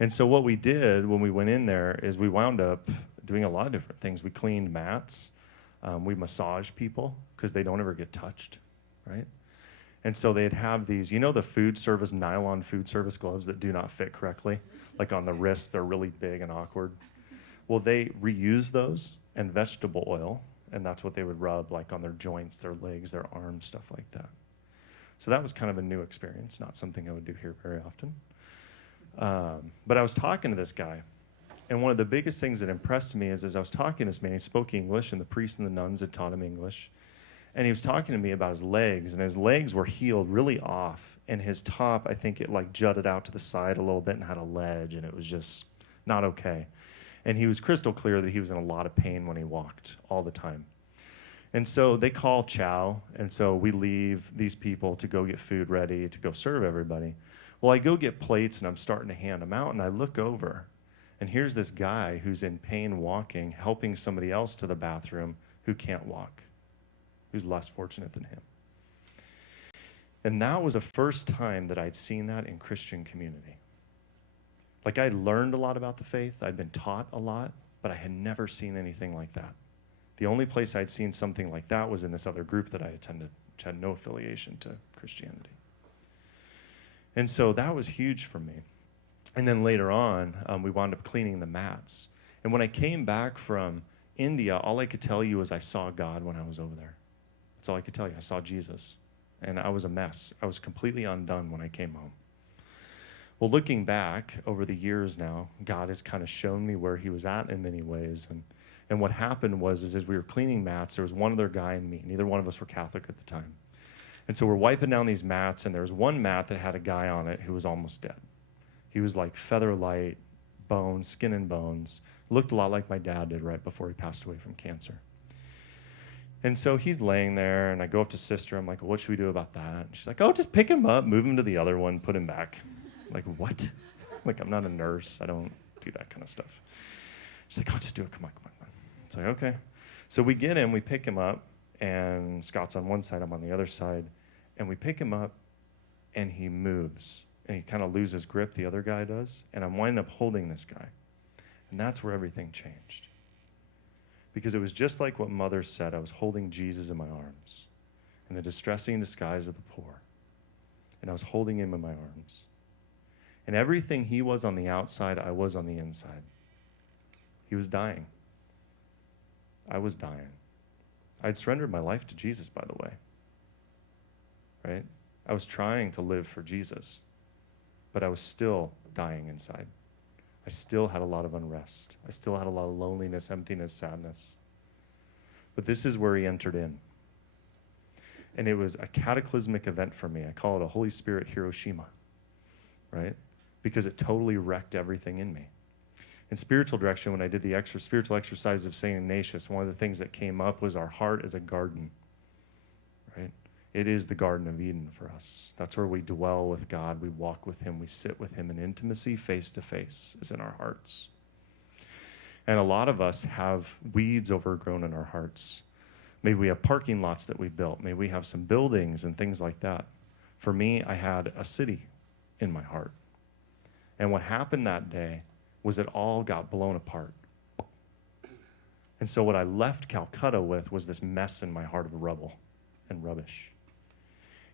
And so what we did when we went in there is we wound up doing a lot of different things. We cleaned mats. We massaged people because they don't ever get touched, right? And so they'd have these, you know, the food service, nylon food service gloves that do not fit correctly? Like on the wrist, they're really big and awkward. Well, they reuse those and vegetable oil, and that's what they would rub like on their joints, their legs, their arms, stuff like that. So that was kind of a new experience, not something I would do here very often. But I was talking to this guy, and one of the biggest things that impressed me is as I was talking to this man, he spoke English, and the priests and the nuns had taught him English. And he was talking to me about his legs, and his legs were healed really off, and his top, I think it like jutted out to the side a little bit and had a ledge, and it was just not okay. And he was crystal clear that he was in a lot of pain when he walked all the time. And so they call chow, and so we leave these people to go get food ready to go serve everybody. Well, I go get plates, and I'm starting to hand them out, and I look over, and here's this guy who's in pain walking, helping somebody else to the bathroom who can't walk, who's less fortunate than him. And that was the first time that I'd seen that in Christian community. Like, I'd learned a lot about the faith, I'd been taught a lot, but I had never seen anything like that. The only place I'd seen something like that was in this other group that I attended, which had no affiliation to Christianity. And so that was huge for me. And then later on, we wound up cleaning the mats. And when I came back from India, all I could tell you is I saw God when I was over there. That's all I could tell you. I saw Jesus. And I was a mess. I was completely undone when I came home. Well, looking back over the years now, God has kind of shown me where he was at in many ways. And what happened was as we were cleaning mats, there was one other guy and me. Neither one of us were Catholic at the time. And so we're wiping down these mats, and there was one mat that had a guy on it who was almost dead. He was like feather light, bones, skin and bones. Looked a lot like my dad did right before he passed away from cancer. And so he's laying there, and I go up to sister. I'm like, well, what should we do about that? And she's like, oh, just pick him up, move him to the other one, put him back. I'm like, what? Like, I'm not a nurse. I don't do that kind of stuff. She's like, oh, just do it. Come on. It's like, okay. So we get him, we pick him up, and Scott's on one side, I'm on the other side, and we pick him up, and he moves, and he kind of loses grip, the other guy does, and I'm winding up holding this guy. And that's where everything changed. Because it was just like what Mother said, I was holding Jesus in my arms, in the distressing disguise of the poor, and I was holding him in my arms. And everything he was on the outside, I was on the inside. He was dying. I was dying. I'd surrendered my life to Jesus, by the way. Right? I was trying to live for Jesus, but I was still dying inside. I still had a lot of unrest. I still had a lot of loneliness, emptiness, sadness. But this is where he entered in. And it was a cataclysmic event for me. I call it a Holy Spirit Hiroshima, right? Because it totally wrecked everything in me. In spiritual direction, when I did the spiritual exercise of St. Ignatius, one of the things that came up was our heart as a garden. right? It is the Garden of Eden for us. That's where we dwell with God. We walk with him. We sit with him in intimacy, face to face, is in our hearts. And a lot of us have weeds overgrown in our hearts. Maybe we have parking lots that we built. Maybe we have some buildings and things like that. For me, I had a city in my heart. And what happened that day was it all got blown apart. And so what I left Calcutta with was this mess in my heart of rubble and rubbish.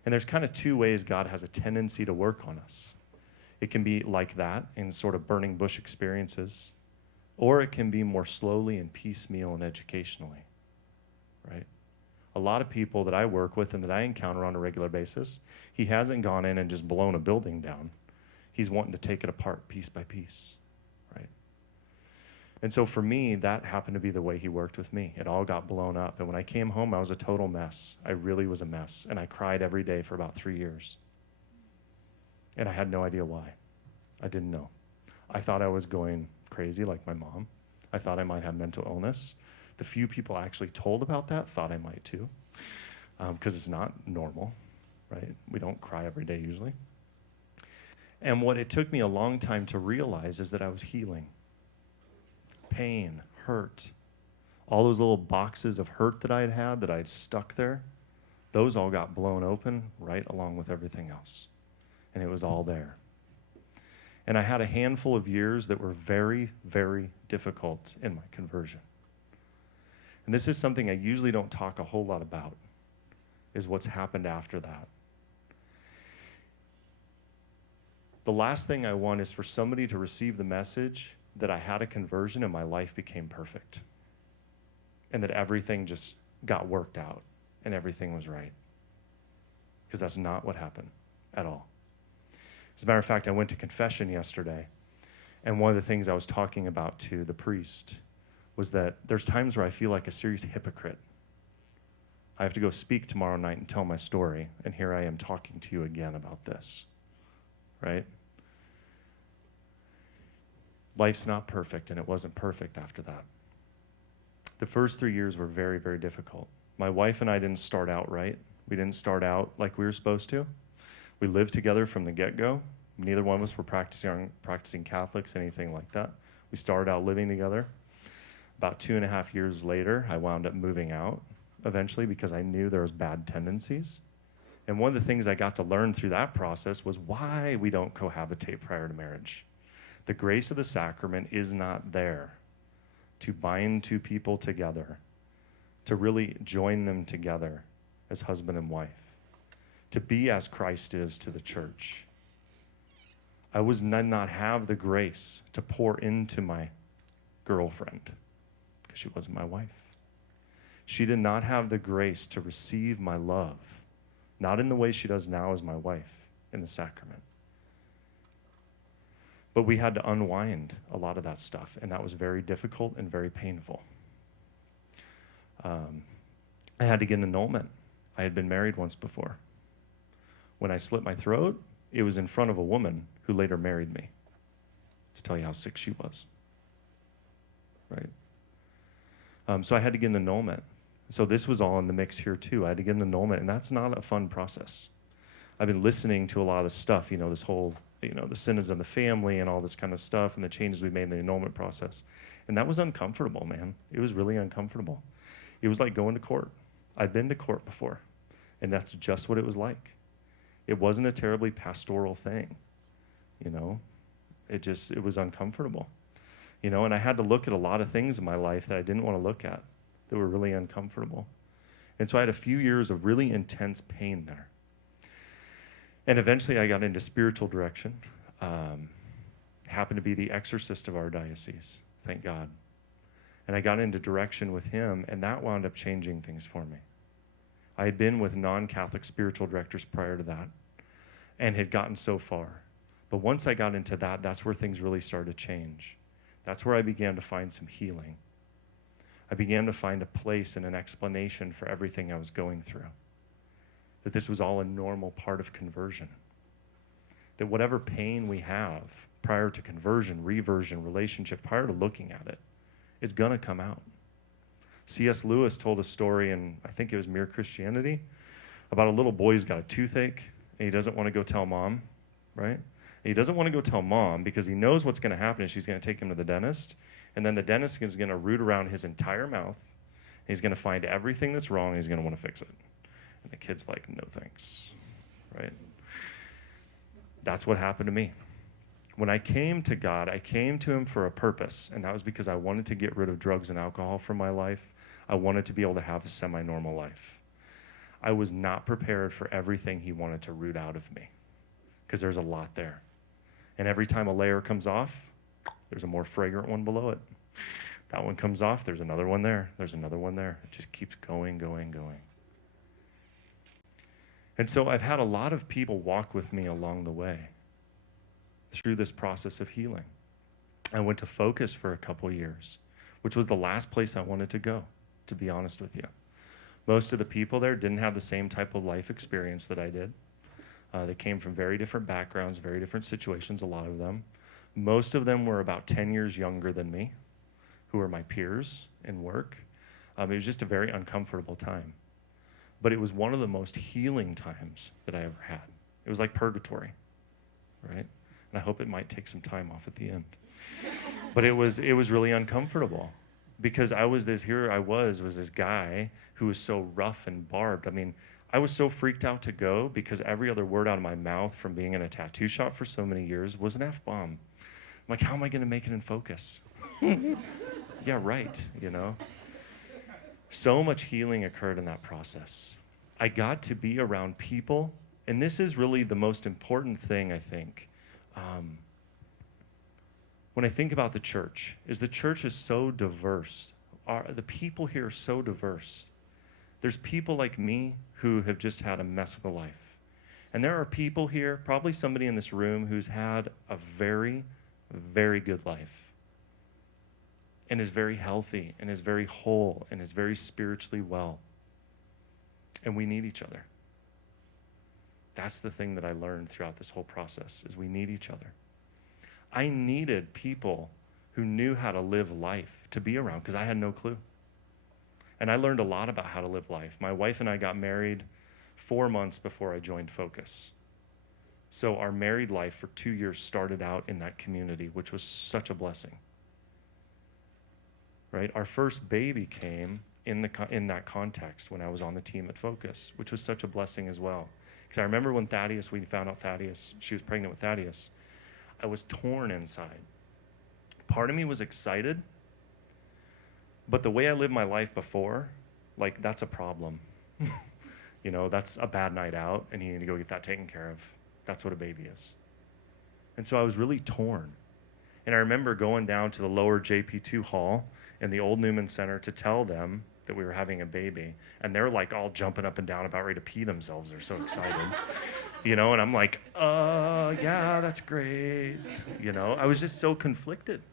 And there's kind of two ways God has a tendency to work on us. It can be like that in sort of burning bush experiences, or it can be more slowly and piecemeal and educationally, right? A lot of people that I work with and that I encounter on a regular basis, he hasn't gone in and just blown a building down. He's wanting to take it apart piece by piece, right? And so for me, that happened to be the way he worked with me. It all got blown up. And when I came home, I was a total mess. I really was a mess. And I cried every day for about 3 years. And I had no idea why. I didn't know. I thought I was going crazy like my mom. I thought I might have mental illness. The few people I actually told about that thought I might too, because it's not normal, right? We don't cry every day usually. And what it took me a long time to realize is that I was healing. Pain, hurt, all those little boxes of hurt that I had that I had stuck there, those all got blown open right along with everything else. And it was all there. And I had a handful of years that were very, very difficult in my conversion. And this is something I usually don't talk a whole lot about, is what's happened after that. The last thing I want is for somebody to receive the message that I had a conversion and my life became perfect. And that everything just got worked out and everything was right. Because that's not what happened at all. As a matter of fact, I went to confession yesterday, and one of the things I was talking about to the priest was that there's times where I feel like a serious hypocrite. I have to go speak tomorrow night and tell my story, and here I am talking to you again about this, right? Life's not perfect, and it wasn't perfect after that. The first 3 years were very, very difficult. My wife and I didn't start out right. We didn't start out like we were supposed to. We lived together from the get-go. Neither one of us were practicing Catholics, anything like that. We started out living together. About 2.5 years later, I wound up moving out eventually because I knew there was bad tendencies. And one of the things I got to learn through that process was why we don't cohabitate prior to marriage. The grace of the sacrament is not there to bind two people together, to really join them together as husband and wife, to be as Christ is to the church. I did not have the grace to pour into my girlfriend because she wasn't my wife. She did not have the grace to receive my love, not in the way she does now as my wife in the sacrament. But we had to unwind a lot of that stuff, and that was very difficult and very painful. I had to get an annulment. I had been married once before. When I slit my throat, it was in front of a woman who later married me, to tell you how sick she was, right? So I had to get an annulment. So this was all in the mix here too. I had to get an annulment, and that's not a fun process. I've been listening to a lot of this stuff, this whole, the synods on the family and all this kind of stuff and the changes we made in the annulment process. And that was uncomfortable, man. It was really uncomfortable. It was like going to court. I'd been to court before, and that's just what it was like. It wasn't a terribly pastoral thing, It was uncomfortable, and I had to look at a lot of things in my life that I didn't want to look at that were really uncomfortable. And so I had a few years of really intense pain there. And eventually I got into spiritual direction. Happened to be the exorcist of our diocese, thank God. And I got into direction with him, and that wound up changing things for me. I had been with non-Catholic spiritual directors prior to that and had gotten so far. But once I got into that, that's where things really started to change. That's where I began to find some healing. I began to find a place and an explanation for everything I was going through. That this was all a normal part of conversion. That whatever pain we have prior to conversion, reversion, relationship, prior to looking at it, is going to come out. C.S. Lewis told a story in, I think it was Mere Christianity, about a little boy who's got a toothache and he doesn't want to go tell mom, right? And he doesn't want to go tell mom because he knows what's going to happen is she's going to take him to the dentist, and then the dentist is going to root around his entire mouth. He's going to find everything that's wrong, and he's going to want to fix it. And the kid's like, no thanks, right? That's what happened to me. When I came to God, I came to him for a purpose, and that was because I wanted to get rid of drugs and alcohol from my life. I wanted to be able to have a semi-normal life. I was not prepared for everything he wanted to root out of me because there's a lot there. And every time a layer comes off, there's a more fragrant one below it. That one comes off, there's another one there. There's another one there. It just keeps going, going, going. And so I've had a lot of people walk with me along the way through this process of healing. I went to Focus for a couple years, which was the last place I wanted to go, to be honest with you. Most of the people there didn't have the same type of life experience that I did. They came from very different backgrounds, very different situations, a lot of them. Most of them were about 10 years younger than me, who were my peers in work. It was just a very uncomfortable time. But it was one of the most healing times that I ever had. It was like purgatory, right? And I hope it might take some time off at the end. But it was really uncomfortable because I was this guy who was so rough and barbed. I mean, I was so freaked out to go because every other word out of my mouth from being in a tattoo shop for so many years was an F-bomb. I'm like, how am I going to make it in Focus? Yeah, right, you know? So much healing occurred in that process. I got to be around people, and this is really the most important thing, I think. When I think about the church is so diverse. The people here are so diverse. There's people like me who have just had a mess of a life. And there are people here, probably somebody in this room, who's had a very, very good life and is very healthy and is very whole and is very spiritually well. And we need each other. That's the thing that I learned throughout this whole process is we need each other. I needed people who knew how to live life to be around because I had no clue. And I learned a lot about how to live life. My wife and I got married 4 months before I joined Focus. So our married life for 2 years started out in that community, which was such a blessing. Right? Our first baby came in that context when I was on the team at Focus, which was such a blessing as well. Because I remember when we found out she was pregnant with Thaddeus, I was torn inside. Part of me was excited, but the way I lived my life before, like, that's a problem. You know, that's a bad night out, and you need to go get that taken care of. That's what a baby is. And so I was really torn. And I remember going down to the lower JP2 hall in the old Newman Center to tell them that we were having a baby. And they're like all jumping up and down about ready to pee themselves. They're so excited. You know, and I'm like, yeah, that's great. You know, I was just so conflicted.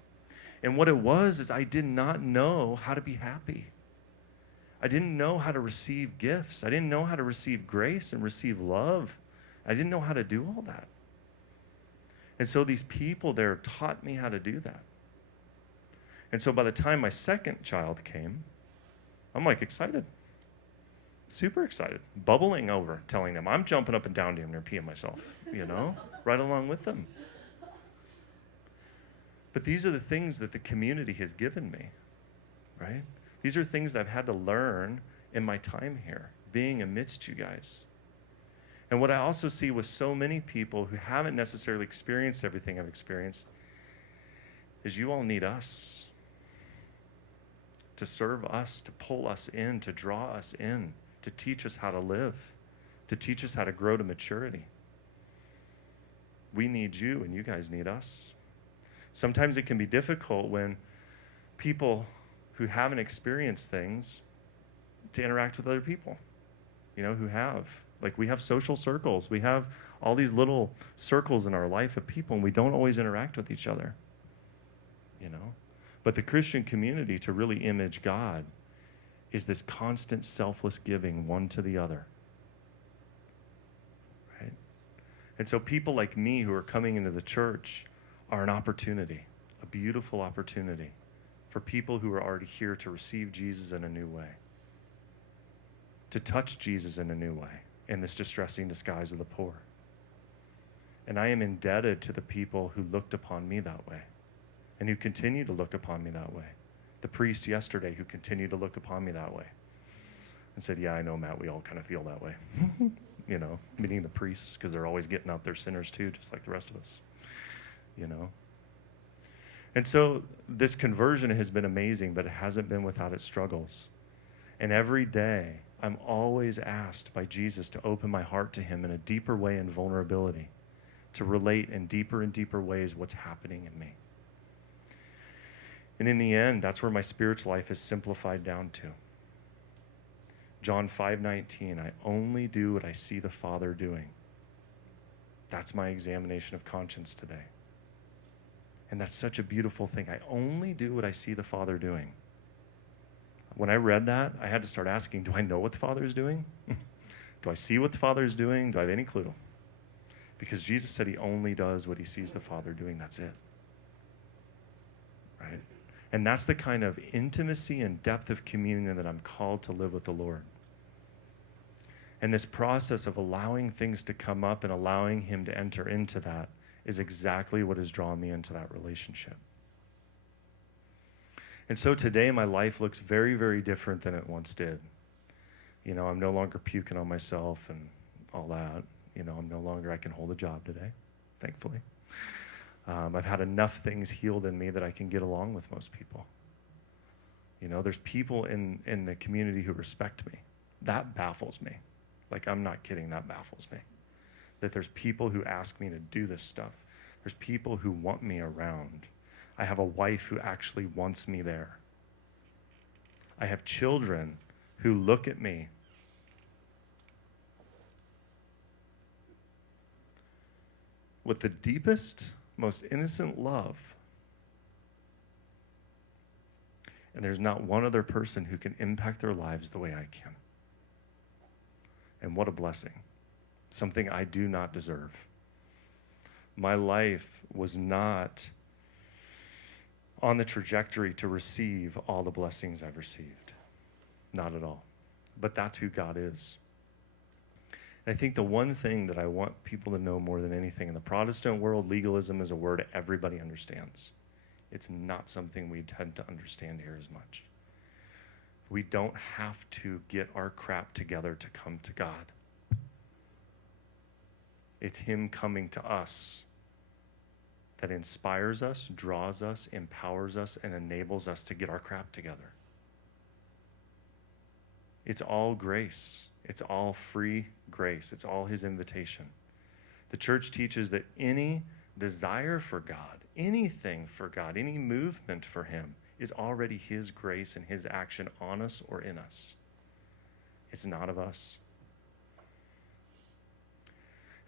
And what it was is I did not know how to be happy. I didn't know how to receive gifts. I didn't know how to receive grace and receive love. I didn't know how to do all that. And so these people there taught me how to do that. And so by the time my second child came, I'm like excited. Super excited. Bubbling over, telling them, I'm jumping up and down damn near peeing myself, you know, right along with them. But these are the things that the community has given me, right? These are things that I've had to learn in my time here, being amidst you guys. And what I also see with so many people who haven't necessarily experienced everything I've experienced is you all need us to serve us, to pull us in, to draw us in, to teach us how to live, to teach us how to grow to maturity. We need you, and you guys need us. Sometimes it can be difficult when people who haven't experienced things to interact with other people, you know, who have. Like, we have social circles. We have all these little circles in our life of people, and we don't always interact with each other, you know. But the Christian community, to really image God, is this constant selfless giving one to the other, right? And so people like me who are coming into the church are an opportunity, a beautiful opportunity for people who are already here to receive Jesus in a new way, to touch Jesus in a new way. in this distressing disguise of the poor. And I am indebted to the people who looked upon me that way and who continue to look upon me that way. The priest yesterday who continued to look upon me that way and said, yeah, I know, Matt, we all kind of feel that way. You know, meaning the priests, because they're always getting out their sinners too, just like the rest of us, you know. And so this conversion has been amazing, but it hasn't been without its struggles. And every day, I'm always asked by Jesus to open my heart to him in a deeper way in vulnerability, to relate in deeper and deeper ways what's happening in me. And in the end, that's where my spiritual life is simplified down to. John 5:19, I only do what I see the Father doing. That's my examination of conscience today. And that's such a beautiful thing. I only do what I see the Father doing. When I read that, I had to start asking, do I know what the Father is doing? Do I see what the Father is doing? Do I have any clue? Because Jesus said he only does what he sees the Father doing. That's it. Right? And that's the kind of intimacy and depth of communion that I'm called to live with the Lord. And this process of allowing things to come up and allowing him to enter into that is exactly what has drawn me into that relationship. And so today my life looks very, very different than it once did. You know, I'm no longer puking on myself and all that. You know, I can hold a job today, thankfully. I've had enough things healed in me that I can get along with most people. You know, there's people in the community who respect me. That baffles me. Like, I'm not kidding, that baffles me. That there's people who ask me to do this stuff. There's people who want me around. I have a wife who actually wants me there. I have children who look at me with the deepest, most innocent love. And there's not one other person who can impact their lives the way I can. And what a blessing. Something I do not deserve. My life was not on the trajectory to receive all the blessings I've received. Not at all. But that's who God is. And I think the one thing that I want people to know more than anything, in the Protestant world, legalism is a word everybody understands. It's not something we tend to understand here as much. We don't have to get our crap together to come to God. It's him coming to us that inspires us, draws us, empowers us, and enables us to get our crap together. It's all grace. It's all free grace. It's all his invitation. The church teaches that any desire for God, anything for God, any movement for him is already his grace and his action on us or in us. It's not of us.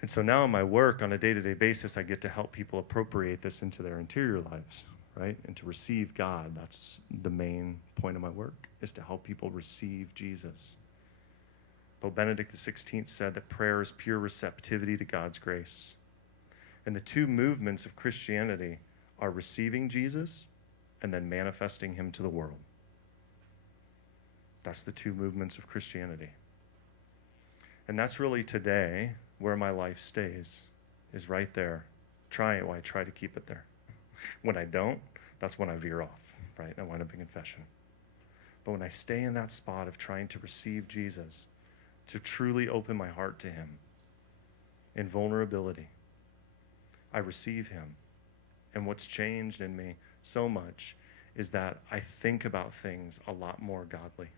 And so now in my work on a day-to-day basis, I get to help people appropriate this into their interior lives, right? And to receive God. That's the main point of my work, is to help people receive Jesus. Pope Benedict XVI said that prayer is pure receptivity to God's grace. And the two movements of Christianity are receiving Jesus and then manifesting him to the world. That's the two movements of Christianity. And that's really today where my life stays, is right there. I try to keep it there. When I don't, that's when I veer off, right? I wind up in confession. But when I stay in that spot of trying to receive Jesus, to truly open my heart to him in vulnerability, I receive him. And what's changed in me so much is that I think about things a lot more godly.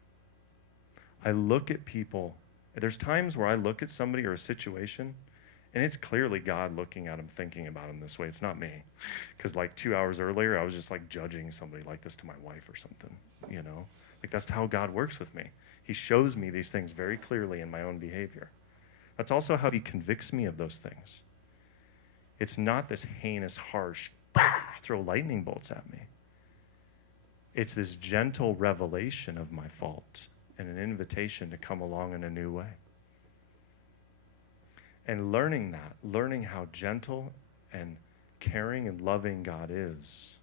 I look at people. There's times where I look at somebody or a situation, and it's clearly God looking at them, thinking about them this way. It's not me. Because like 2 hours earlier, I was just like judging somebody like this to my wife or something, you know? Like that's how God works with me. He shows me these things very clearly in my own behavior. That's also how he convicts me of those things. It's not this heinous, harsh, throw lightning bolts at me. It's this gentle revelation of my fault and an invitation to come along in a new way. And learning how gentle and caring and loving God is,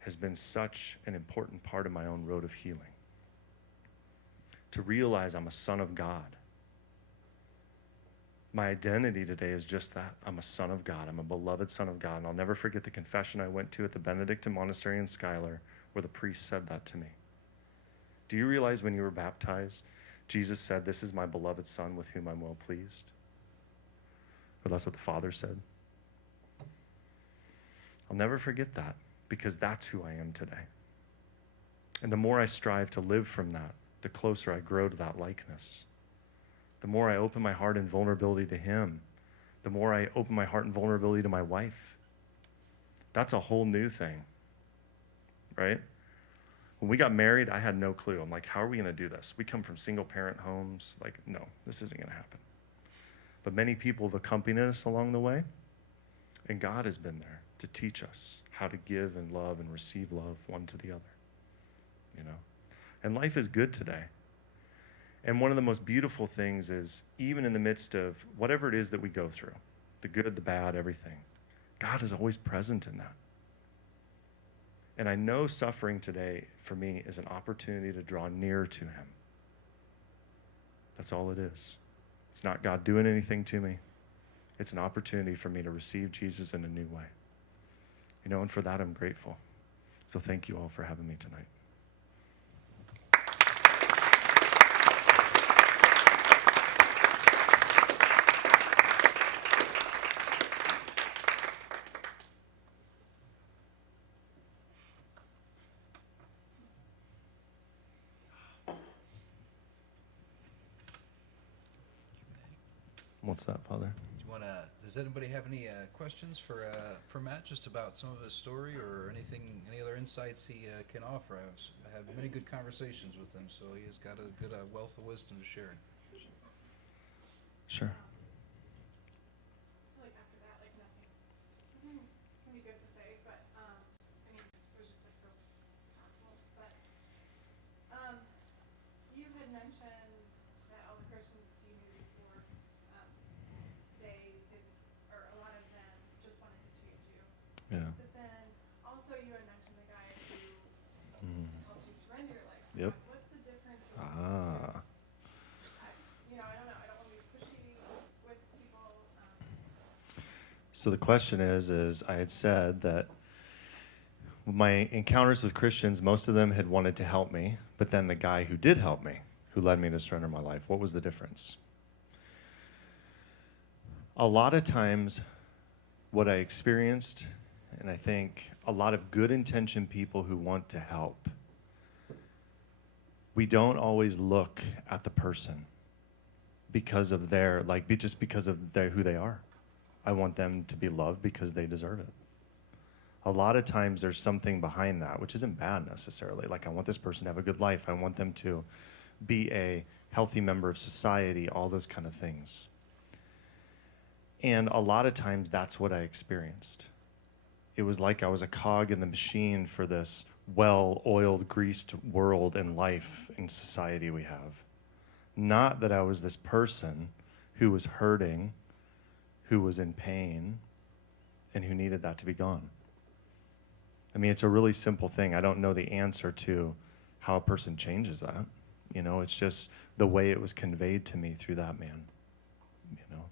has been such an important part of my own road of healing. To realize I'm a son of God, My identity today is just that. I'm a son of God. I'm a beloved son of God. And I'll never forget the confession I went to at the Benedictine Monastery in Schuyler where the priest said that to me. Do you realize when you were baptized, Jesus said, "This is my beloved son with whom I'm well pleased"? Or that's what the Father said. I'll never forget that because that's who I am today. And the more I strive to live from that, the closer I grow to that likeness. The more I open my heart and vulnerability to him, the more I open my heart and vulnerability to my wife. That's a whole new thing, right? When we got married, I had no clue. I'm like, how are we going to do this? We come from single parent homes. Like, no, this isn't going to happen. But many people have accompanied us along the way, and God has been there to teach us how to give and love and receive love one to the other, you know? And life is good today. And one of the most beautiful things is, even in the midst of whatever it is that we go through, the good, the bad, everything, God is always present in that. And I know suffering today, for me, is an opportunity to draw near to him. That's all it is. It's not God doing anything to me. It's an opportunity for me to receive Jesus in a new way. You know, and for that I'm grateful. So thank you all for having me tonight. What's that, Father? Does anybody have any questions for Matt, just about some of his story or anything, any other insights he can offer? I have many good conversations with him, so he has got a good wealth of wisdom to share. Sure. Like after that, like nothing can be good to say, but I mean, it was just like so powerful. But you had mentioned that all the Christians you knew before, they didn't, or a lot of them just wanted to change you. Yeah. But then also you had mentioned the guy who helped you surrender your life. Yep. What's the difference between the two? I don't know. I don't want to be pushy with people. So the question is I had said that my encounters with Christians, most of them had wanted to help me, but then the guy who did help me, who led me to surrender my life, what was the difference? A lot of times, what I experienced, and I think a lot of good intentioned people who want to help, we don't always look at the person because of their, just because of who they are. I want them to be loved because they deserve it. A lot of times there's something behind that, which isn't bad necessarily. Like, I want this person to have a good life. I want them to be a healthy member of society, all those kind of things. And a lot of times that's what I experienced. It was like I was a cog in the machine for this well-oiled, greased world and life and society we have. Not that I was this person who was hurting, who was in pain, and who needed that to be gone. I mean, it's a really simple thing. I don't know the answer to how a person changes that. You know, it's just the way it was conveyed to me through that man, you know.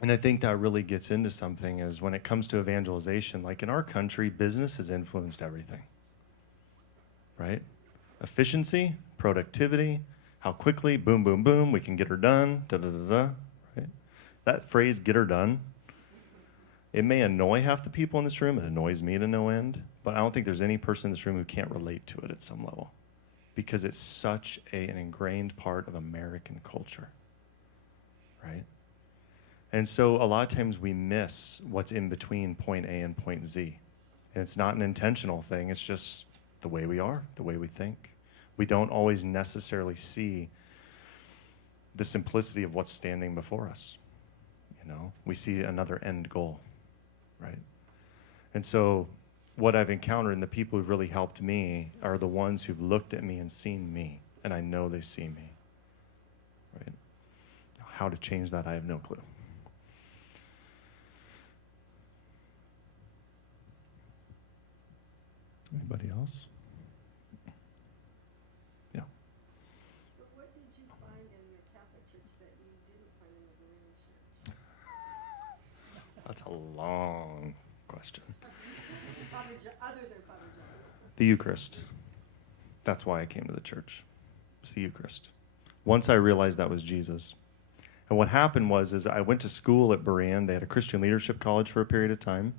And I think that really gets into something is when it comes to evangelization, like in our country, business has influenced everything, right? Efficiency, productivity, how quickly, boom, boom, boom, we can get her done, da-da-da-da, right? That phrase, get her done, it may annoy half the people in this room. It annoys me to no end, but I don't think there's any person in this room who can't relate to it at some level because it's such an ingrained part of American culture, right? And so a lot of times we miss what's in between point A and point Z. And it's not an intentional thing. It's just the way we are, the way we think. We don't always necessarily see the simplicity of what's standing before us. You know, we see another end goal, right? And so what I've encountered and the people who've really helped me are the ones who've looked at me and seen me, and I know they see me, right? How to change that, I have no clue. Anybody else? Yeah. So what did you find in the Catholic Church that you didn't That's a long question. Other than Father Johnson. The Eucharist. That's why I came to the church. It's the Eucharist. Once I realized that was Jesus. And what happened was I went to school at Berean. They had a Christian leadership college for a period of time.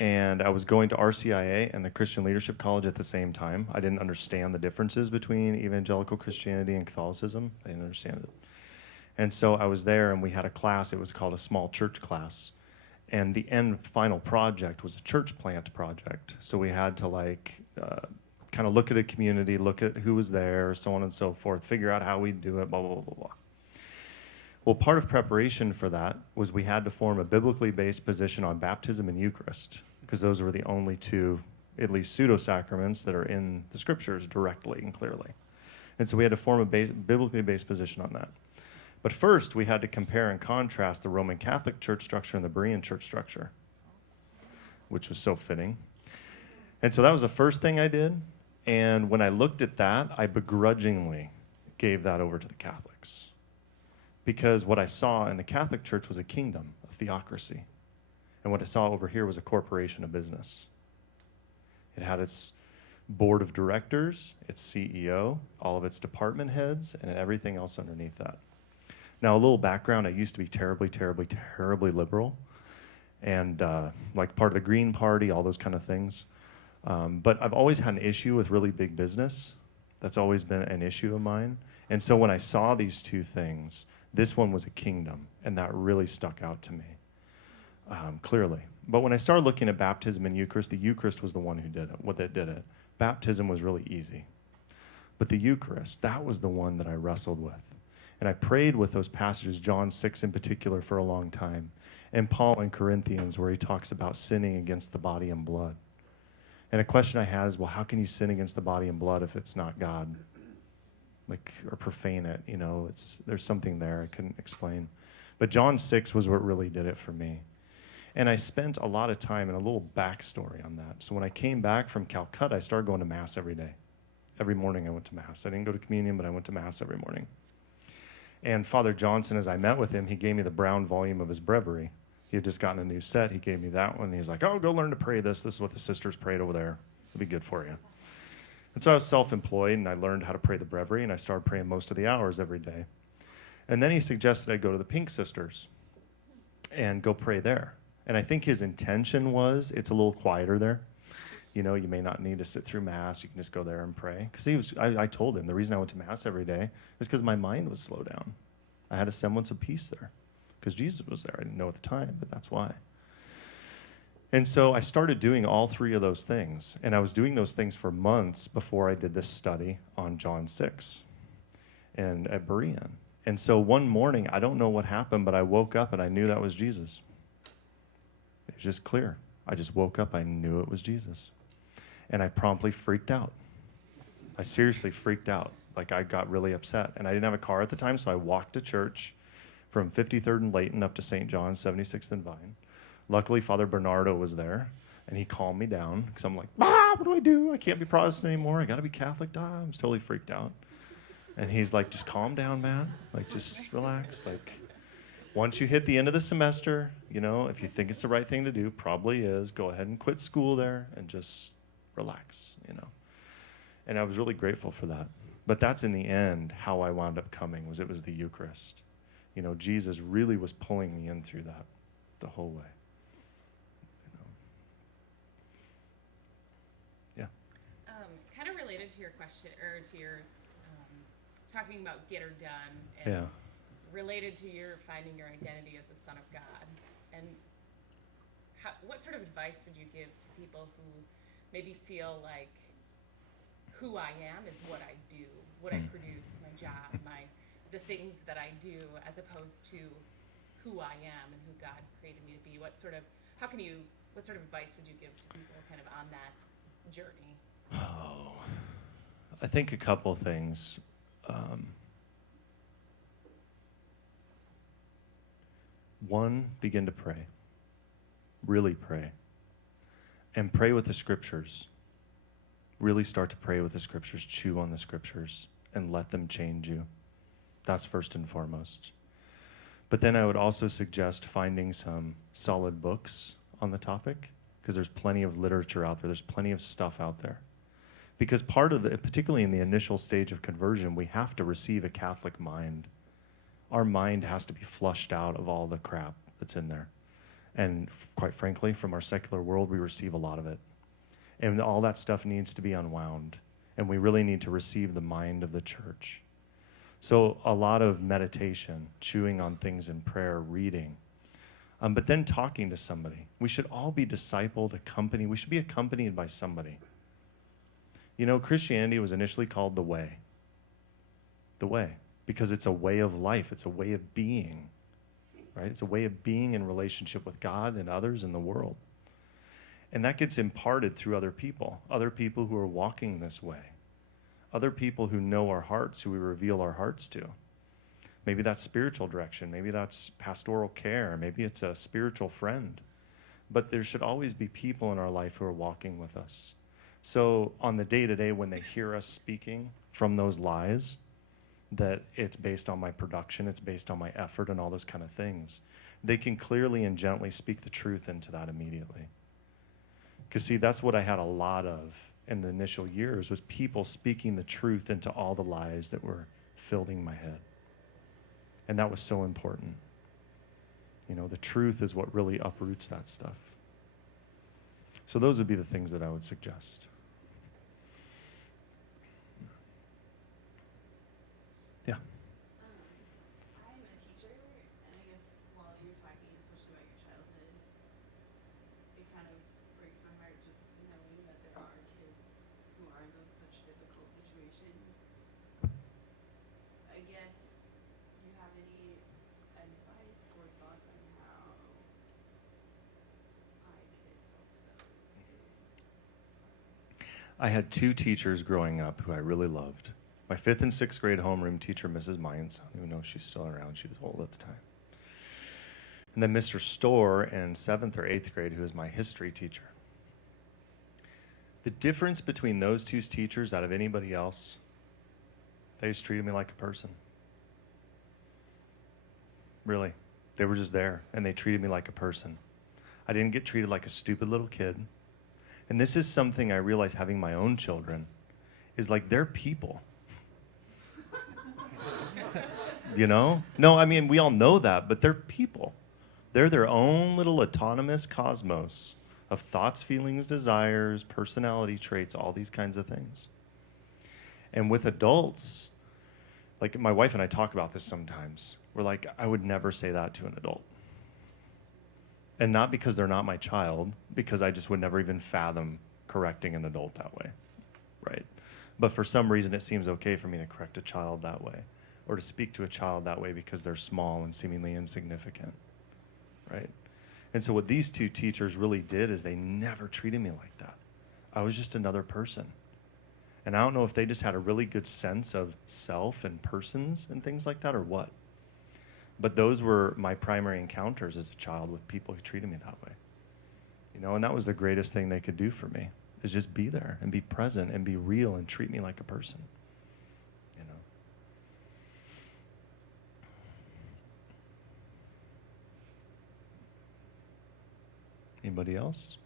And I was going to RCIA and the Christian Leadership College at the same time. I didn't understand the differences between evangelical Christianity and Catholicism. I didn't understand it. And so I was there, and we had a class. It was called a small church class. And the final project was a church plant project. So we had to kind of look at a community, look at who was there, so on and so forth, figure out how we do it, blah, blah, blah, blah. Well, part of preparation for that was we had to form a biblically based position on baptism and Eucharist, because those were the only two, at least pseudo-sacraments, that are in the scriptures directly and clearly. And so we had to form a biblically based position on that. But first, we had to compare and contrast the Roman Catholic church structure and the Berean church structure, which was so fitting. And so that was the first thing I did. And when I looked at that, I begrudgingly gave that over to the Catholics. Because what I saw in the Catholic Church was a kingdom, a theocracy. And what I saw over here was a corporation, a business. It had its board of directors, its CEO, all of its department heads, and everything else underneath that. Now, a little background, I used to be terribly, terribly, terribly liberal. And like part of the Green Party, all those kind of things. But I've always had an issue with really big business. That's always been an issue of mine. And so when I saw these two things, this one was a kingdom, and that really stuck out to me, clearly. But when I started looking at baptism and Eucharist, the Eucharist was the one who did it, what that did it. Baptism was really easy. But the Eucharist, that was the one that I wrestled with. And I prayed with those passages, John 6 in particular, for a long time, and Paul in Corinthians, where he talks about sinning against the body and blood. And a question I had is, well, how can you sin against the body and blood if it's not God? Or profane it, there's something there I couldn't explain. But John 6 was what really did it for me. And I spent a lot of time and a little backstory on that. So when I came back from Calcutta, I started going to Mass every day. Every morning I went to Mass. I didn't go to communion, but I went to Mass every morning. And Father Johnson, as I met with him, he gave me the brown volume of his breviary. He had just gotten a new set. He gave me that one. He's like, oh, go learn to pray this. This is what the sisters prayed over there. It'll be good for you. And so I was self-employed, and I learned how to pray the breviary, and I started praying most of the hours every day. And then he suggested I go to the Pink Sisters and go pray there. And I think his intention was it's a little quieter there. You may not need to sit through Mass. You can just go there and pray. Because I told him the reason I went to Mass every day is because my mind was slowed down. I had a semblance of peace there because Jesus was there. I didn't know at the time, but that's why. And so I started doing all three of those things. And I was doing those things for months before I did this study on John 6 and at Berean. And so one morning, I don't know what happened, but I woke up and I knew that was Jesus. It was just clear. I just woke up, I knew it was Jesus. And I promptly freaked out. I seriously freaked out. I got really upset. And I didn't have a car at the time, so I walked to church from 53rd and Layton up to St. John's, 76th and Vine. Luckily, Father Bernardo was there, and he calmed me down, because I'm like, what do I do? I can't be Protestant anymore. I got to be Catholic. I was totally freaked out. And he's like, just calm down, man. Just relax. Once you hit the end of the semester, if you think it's the right thing to do, probably is, go ahead and quit school there and just relax, And I was really grateful for that. But that's in the end how I wound up coming, was the Eucharist. Jesus really was pulling me in through that the whole way. Kind of related to your question, or to your talking about get her done, and related to your finding your identity as a son of God. And what sort of advice would you give to people who maybe feel like who I am is what I do, what I produce, my job, the things that I do, as opposed to who I am and who God created me to be? What sort of advice would you give to people kind of on that journey? Oh, I think a couple things. One, begin to pray. Really pray. And pray with the scriptures. Really start to pray with the scriptures. Chew on the scriptures and let them change you. That's first and foremost. But then I would also suggest finding some solid books on the topic, because there's plenty of literature out there. There's plenty of stuff out there. Because part of it, particularly in the initial stage of conversion, we have to receive a Catholic mind. Our mind has to be flushed out of all the crap that's in there. And quite frankly, from our secular world, we receive a lot of it. And all that stuff needs to be unwound. And we really need to receive the mind of the church. So a lot of meditation, chewing on things in prayer, reading, but then talking to somebody. We should all be discipled, accompanied. We should be accompanied by somebody. You know, Christianity was initially called the way. The way. Because it's a way of life. It's a way of being. Right? It's a way of being in relationship with God and others in the world. And that gets imparted through other people who are walking this way. Other people who know our hearts, who we reveal our hearts to. Maybe that's spiritual direction. Maybe that's pastoral care. Maybe it's a spiritual friend. But there should always be people in our life who are walking with us. So on the day-to-day, when they hear us speaking from those lies, that it's based on my production, it's based on my effort and all those kind of things, they can clearly and gently speak the truth into that immediately. Because see, that's what I had a lot of in the initial years, was people speaking the truth into all the lies that were filling my head. And that was so important. You know, the truth is what really uproots that stuff. So those would be the things that I would suggest. Yeah. I'm a teacher, and I guess while you were talking, especially about your childhood, it kind of breaks my heart just knowing that there are kids who are in those such difficult situations. I guess, do you have any advice or thoughts on how I could help those? I had two teachers growing up who I really loved. My 5th and 6th grade homeroom teacher, Mrs. Mayans. I don't even know if she's still around. She was old at the time. And then Mr. Storr in 7th or 8th grade, who was my history teacher. The difference between those two teachers out of anybody else, they just treated me like a person. Really. They were just there, and they treated me like a person. I didn't get treated like a stupid little kid. And this is something I realize having my own children, is like they're people. You know? No, I mean, we all know that, but they're people. They're their own little autonomous cosmos of thoughts, feelings, desires, personality traits, all these kinds of things. And with adults, like my wife and I talk about this sometimes. We're like, I would never say that to an adult. And not because they're not my child, because I just would never even fathom correcting an adult that way, right? But for some reason, it seems okay for me to correct a child that way, or to speak to a child that way because they're small and seemingly insignificant, right? And so what these two teachers really did is they never treated me like that. I was just another person. And I don't know if they just had a really good sense of self and persons and things like that or what. But those were my primary encounters as a child with people who treated me that way. You know, and that was the greatest thing they could do for me, is just be there and be present and be real and treat me like a person. You know. Anybody else?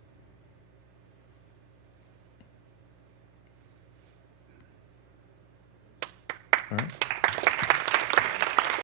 All right.